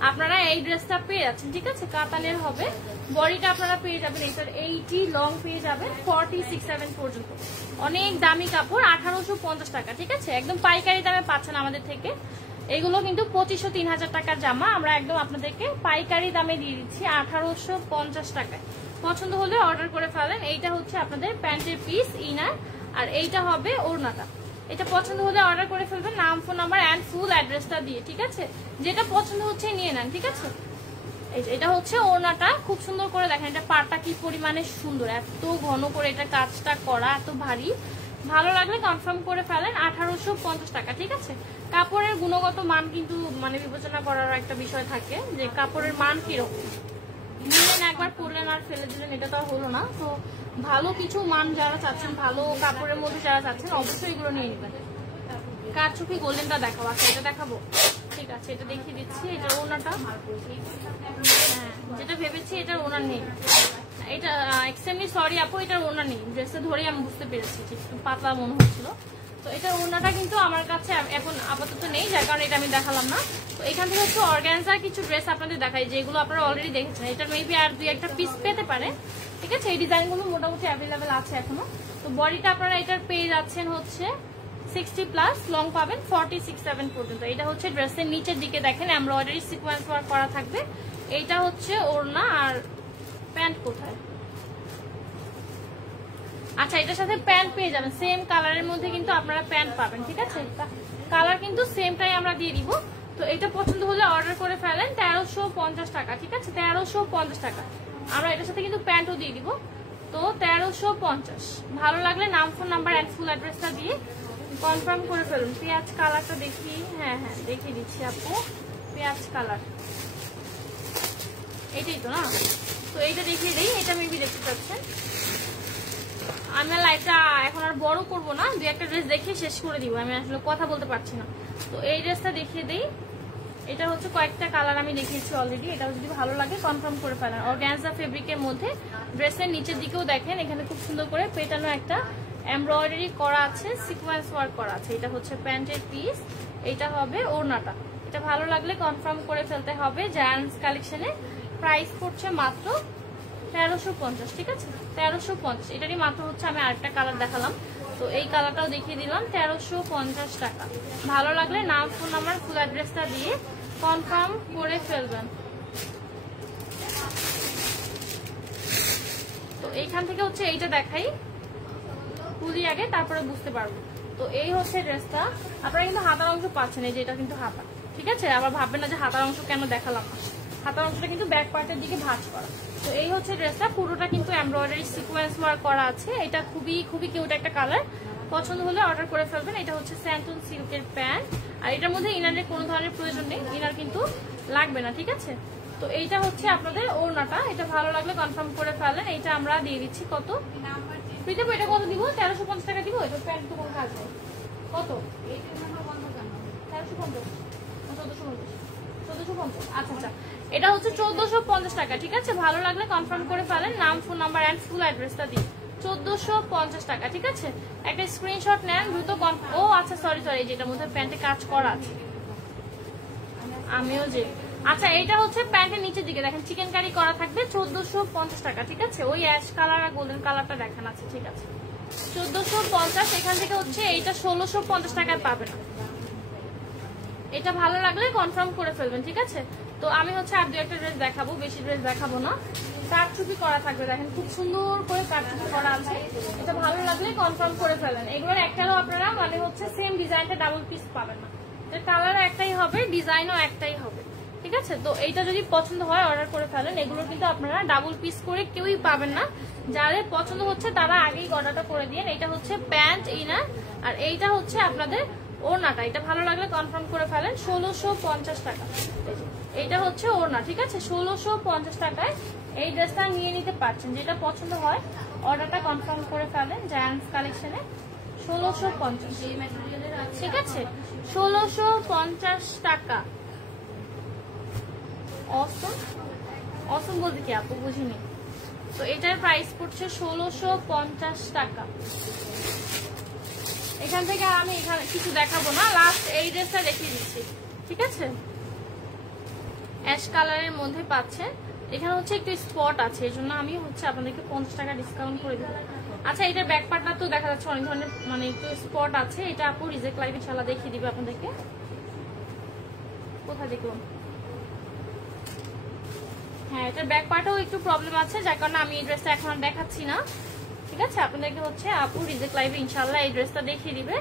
আপনারা এই ড্রেসটা পেয়ে যাচ্ছেন, ঠিক আছে। কাতানের হবে, বডিটা আপনারা পেয়ে যাবেন এটার 80, লং পেয়ে যাবেন 46-7 পর্যন্ত। অনেক দামি কাপড়, 1850 টাকা, ঠিক আছে। একদম পাইকারি দামে পাচ্ছেন আমাদের থেকে। এগুলো কিন্তু 2500-3000 টাকার জামা, আমরা একদম আপনাদেরকে পাইকারি দামে দিয়ে দিচ্ছি 1850 টাকায়। পছন্দ হলে অর্ডার করে ফেলেন। এইটা হচ্ছে আপনাদের প্যান্টের পিস, ইনার, আর এইটা হবে ওড়নাটা। এটা পছন্দ হলে অর্ডার করে ফেলবেন, নাম, ফোন নাম্বার এন্ড ফুল অ্যাড্রেসটা দিয়ে, ঠিক আছে। যেটা পছন্দ হচ্ছে নিয়ে নেন, ঠিক আছে। এটা হচ্ছে ওড়নাটা, খুব সুন্দর করে দেখেন, এটা পাড়টা কি পরিমাণে সুন্দর, এত ঘন করে এটা কাজটা করা, এত ভারী। ভালো লাগলে কনফার্ম করে ফেলেন, 1850 টাকা, ঠিক আছে। কাপড়ের গুণগত মান কিন্তু মানে বিবেচনা করার একটা বিষয় থাকে, যে কাপড়ের মান কিরকম, নিলেন একবার পরলেন আর ফেলে দিলেন, এটা তো হলো না। তো ভালো কিছু মান যারা চাচ্ছেন, ভালো কাপড়ের মধ্যে যারা চাচ্ছেন, অবশ্যই এগুলো নিয়ে নেবেন। কারচুপি গোল্ডেনটা দেখাবো, আচ্ছা এটা দেখাবো, ঠিক আছে, এটা দেখিয়ে দিচ্ছি। এটা ওনাটা, হ্যাঁ যেটা ভেবেছি এটার ওনার নেই, এটা এক্সট্রিমলি সরি আপু, এটার ওনার নেই। ড্রেসটা ধরেই আমি বুঝতে পেরেছি, একটু পাতলা মনে হচ্ছিল। তো এটার ওনাটা কিন্তু আমার কাছে এখন আপাতত নেই, যার কারণে এটা আমি দেখালাম না। তো এখান থেকে হচ্ছে অর্গানজার কিছু ড্রেস আপনাদের দেখাই, যেগুলো আপনারা অলরেডি দেখেছেন। এটা মেবি আর 2-1টা পিস পেতে পারে, ঠিক আছে। এই ডিজাইনগুলো মোটামুটি অ্যাভেলেবেল আছে এখনো। তো বডিটা আপনারা এটার পেয়ে যাচ্ছেন হচ্ছে 60+, লং পাবেন 46-7 পর্যন্ত। এটা হচ্ছে ড্রেসের নিচের দিকে দেখেন এমব্রয়ডারি সিকোয়েন্স ওয়ার্ক করা থাকবে। এইটা হচ্ছে ওড়না, আর প্যান্ট কোথায়? আচ্ছা এটার সাথে প্যান্ট পেয়ে যাবেন, সেম কালারের মধ্যে কিন্তু আপনারা প্যান্ট পাবেন, ঠিক আছে। কালার কিন্তু সেমটাই আমরা দিয়ে দিব। তো এটা পছন্দ হলে অর্ডার করে ফেলেন, 1350 টাকা, ঠিক আছে, 1350 টাকা। আমরা এটার সাথে কিন্তু প্যান্টও দিয়ে দিব। তো 1350। ভালো লাগলে নাম, ফোন নাম্বার এন্ড ফুল অ্যাড্রেসটা দিয়ে কনফার্ম করে ফেলুন। পেঁয়াজ কালারটা দেখি, হ্যাঁ দেখিয়ে দিচ্ছি আপু। পেঁয়াজ কালার এটাই তো না, তো এইটা দেখিয়ে দিই, এটা মেবি দেখতে পাচ্ছেন। আমি লাইভটা এখন আর বড় করব না, দুই একটা ড্রেস দেখে শেষ করে দিব, আমি আসলে কথা বলতে পারছি না। তো এই ড্রেসটা দেখিয়ে দিই, এটা হচ্ছে কয়েকটা কালার আমি দেখিয়েছি অলরেডি। এটা যদি ভালো লাগে কনফার্ম করে ফেলেন। অর্গানজা ফেব্রিকের মধ্যে ড্রেসের নিচের দিকেও দেখেন এখানে খুব সুন্দর করে পেটানো একটা এমব্রয়ডারি করা আছে, সিকোয়েন্স ওয়ার্ক করা আছে। এটা হচ্ছে প্যান্টের পিস, এটা হবে ওড়নাটা। এটা ভালো লাগলে কনফার্ম করে ফেলতে হবে। জায়ান্টস কালেকশনে প্রাইস পড়ছে মাত্র 1350, ঠিক আছে 1350। এটারই মাত্র হচ্ছে আমি আরেকটা কালার দেখালাম, তো এই কালারটাও দেখিয়ে দিলাম 1350 টাকা। ভালো লাগলে নাম, ফোন নাম্বার, ফুল অ্যাড্রেসটা দিয়ে কনফার্ম করে ফেলবেন। তো এইখান থেকে হচ্ছে এইটা দেখাই খুলি আগে, তারপরে বুঝতে পারবো। তো এই হচ্ছে ড্রেসটা, আপনারা কিন্তু হাতার অংশ পাচ্ছেন, এই যে এটা কিন্তু হাতা, ঠিক আছে। আবার ভাববেন না যে হাতার অংশ কেন দেখালাম না, হাতার অংশটা কিন্তু ব্যাক পার্টের দিকে ভাঁজ করা। তো এই হচ্ছে ড্রেসটা, পুরোটা কিন্তু এমব্রয়ডারি সিকোয়েন্স ওয়ার্ক করা আছে। এটা খুবই খুবই কিউট একটা কালার, পছন্দ হলে অর্ডার করে ফেলবেন। এটা হচ্ছে স্যান্টন সিল্কের প্যান্ট, আর এটার মধ্যে ইনারের কোনো ধরনের প্রয়োজন নেই, ইনার কিন্তু লাগবে না, ঠিক আছে। তো এইটা হচ্ছে আপনাদের ওড়নাটা, এটা ভালো লাগলে কনফার্ম করে ফেলেন। এইটা আমরা দিয়ে দিচ্ছি কত, এটা কত দিব, 1350 টাকা দিব। এটা প্যান্ট তো কোনো কাজ নেই, কত 1350, 1450, আচ্ছা আচ্ছা, এটা হচ্ছে 1450 টাকা, ঠিক আছে। ভালো লাগলে কনফার্ম করে ফেলেন, নাম, ফোন নাম্বার এন্ড ফুল অ্যাড্রেসটা দিন। 1450 টাকা, ঠিক আছে। একটা স্ক্রিনশট নেন দ্রুত। ও আচ্ছা, সরি, যেটার মধ্যে প্যান্টে কাজ করা আছে, আমিও যে আচ্ছা, এটা হচ্ছে প্যান্টের নিচের দিকে দেখেন চিকেন কারি করা থাকবে, 1450 টাকা, ঠিক আছে। ওই অ্যাশ কালার আর গোল্ডেন কালারটা দেখান আছে, ঠিক আছে 1450। এখান থেকে হচ্ছে এইটা 1650 টাকায় পাবেন। এটা ভালো লাগলে কনফার্ম করে ফেলবেন, ঠিক আছে। তো আমি হচ্ছে আর দু একটা ড্রেস দেখাবো, বেশি ড্রেস দেখাবো না। কাটচুপি করা থাকবে, দেখেন খুব সুন্দর করে কাটচুপি করা আছে। এটা ভালো লাগলে কনফার্ম করে ফেলেন। এগুলোর একটাও আপনারা মানে হচ্ছে সেম ডিজাইনটা ডাবল পিস পাবেন না, কালার একটাই হবে, ডিজাইনও একটাই হবে, ঠিক আছে। তো এইটা যদি পছন্দ হয় অর্ডার করে ফেলেন। এগুলো কিন্তু আপনারা ডাবল পিস করে কেউই পাবেন না, যাদের পছন্দ হচ্ছে তারা আগেই অর্ডারটা করে দিন। এটা হচ্ছে প্যান্ট ইনার, আর এইটা হচ্ছে আপনাদের ওড়নাটা। এটা ভালো লাগলে কনফার্ম করে ফেলেন, 1650 টাকা। এইটা হচ্ছে ওড়না, ঠিক আছে। 1650 টাকায় এই ড্রেসটা নিয়ে নিতে পারছেন। যেটা পছন্দ হয় অর্ডারটা কনফার্ম করে ফেলেন জায়ান্টস কালেকশনে, 1650, ঠিক আছে 1650 টাকা। অসম বলতে কি আপু বুঝিনি। তো এটার প্রাইস পড়ছে 1650 টাকা। এখান থেকে আমি এখানে কিছু দেখাবো না, লাস্ট এই ড্রেসটা দেখিয়ে দিচ্ছি, ঠিক আছে। অ্যাশ কালারের মধ্যে পাচ্ছেন, এখানে হচ্ছে একটু স্পট আছে, এই জন্য আমি হচ্ছে আপনাদেরকে 50 টাকা ডিসকাউন্ট করে দেবো। আচ্ছা, এটার ব্যাক পার্টটা তো দেখা যাচ্ছে অনেক ধরনের মানে একটু স্পট আছে। এটা আপু রিজেক্ট লাইভ ইনশাআল্লাহ দেখিয়ে দিবে আপনাদেরকে। কোথায় দেখুন, হ্যাঁ এটার ব্যাক পার্টেও একটু প্রবলেম আছে, যার কারণে আমি এই ড্রেসটা এখন দেখাচ্ছি না, ঠিক আছে। আপনাদেরকে হচ্ছে আপু রিজেক্ট লাইভে ইনশাআল্লাহ এই ড্রেসটা দেখিয়ে দিবে।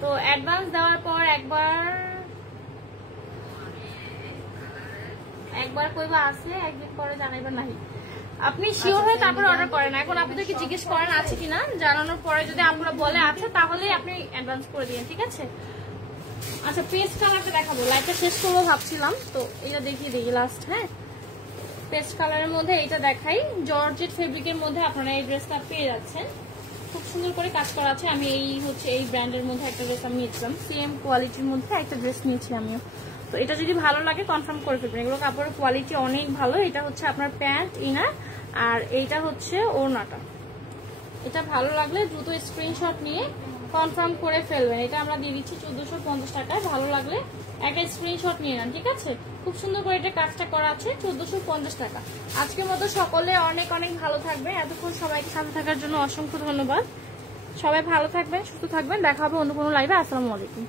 তো অ্যাডভান্স দেওয়ার পর একবার কইবা আছে, একদিন পরে জানাইবেন নাই। আপনি শিওর হয়ে তারপরে অর্ডার করেন। এখন আপনাদেরকে জিজ্ঞেস করেন আছে কিনা, জানানোর পরে যদি আপনারা বলে আছে তাহলে আপনি অ্যাডভান্স করে দিন, ঠিক আছে। আচ্ছা, পেস্ট কালারটা দেখাবো, লাইটটা শেষ করবো ভাবছিলাম, তো এটা দেখিয়ে দিই লাস্ট। হ্যাঁ, পেস্ট কালারের মধ্যে এটা দেখাই, জর্জেট ফেব্রিকের মধ্যে আপনারা এই ড্রেসটা পেয়ে যাচ্ছেন। খুব সুন্দর করে কাজ করা আছে। আমি এই ব্র্যান্ডের মধ্যে একটা ড্রেস আমি নিয়েছিলাম, সেম কোয়ালিটির মধ্যে একটা ড্রেস নিয়েছি আমিও। তো এটা যদি ভালো লাগে কনফার্ম করে ফেলবেন, এগুলো কাপড়ের কোয়ালিটি অনেক ভালো। এটা হচ্ছে আপনার প্যান্ট ইনার, আর এইটা হচ্ছে ওড়নাটা। এটা ভালো লাগলে দ্রুত স্ক্রিনশট নিয়ে কনফার্ম করে ফেলবেন। এটা আমরা দিয়ে দিচ্ছি 1450 টাকায়। ভালো লাগলে একটা স্ক্রিনশট নিয়ে নেন, ঠিক আছে। খুব সুন্দর করে এটা কাজটা করা আছে, 1450 টাকা। আজকের মতো সকলে অনেক অনেক ভালো থাকবে। এতক্ষণ সবাইকে সাথে থাকার জন্য অসংখ্য ধন্যবাদ। সবাই ভালো থাকবেন, সুস্থ থাকবেন। দেখা হবে অন্য কোনো লাইভে। আসসালামু আলাইকুম।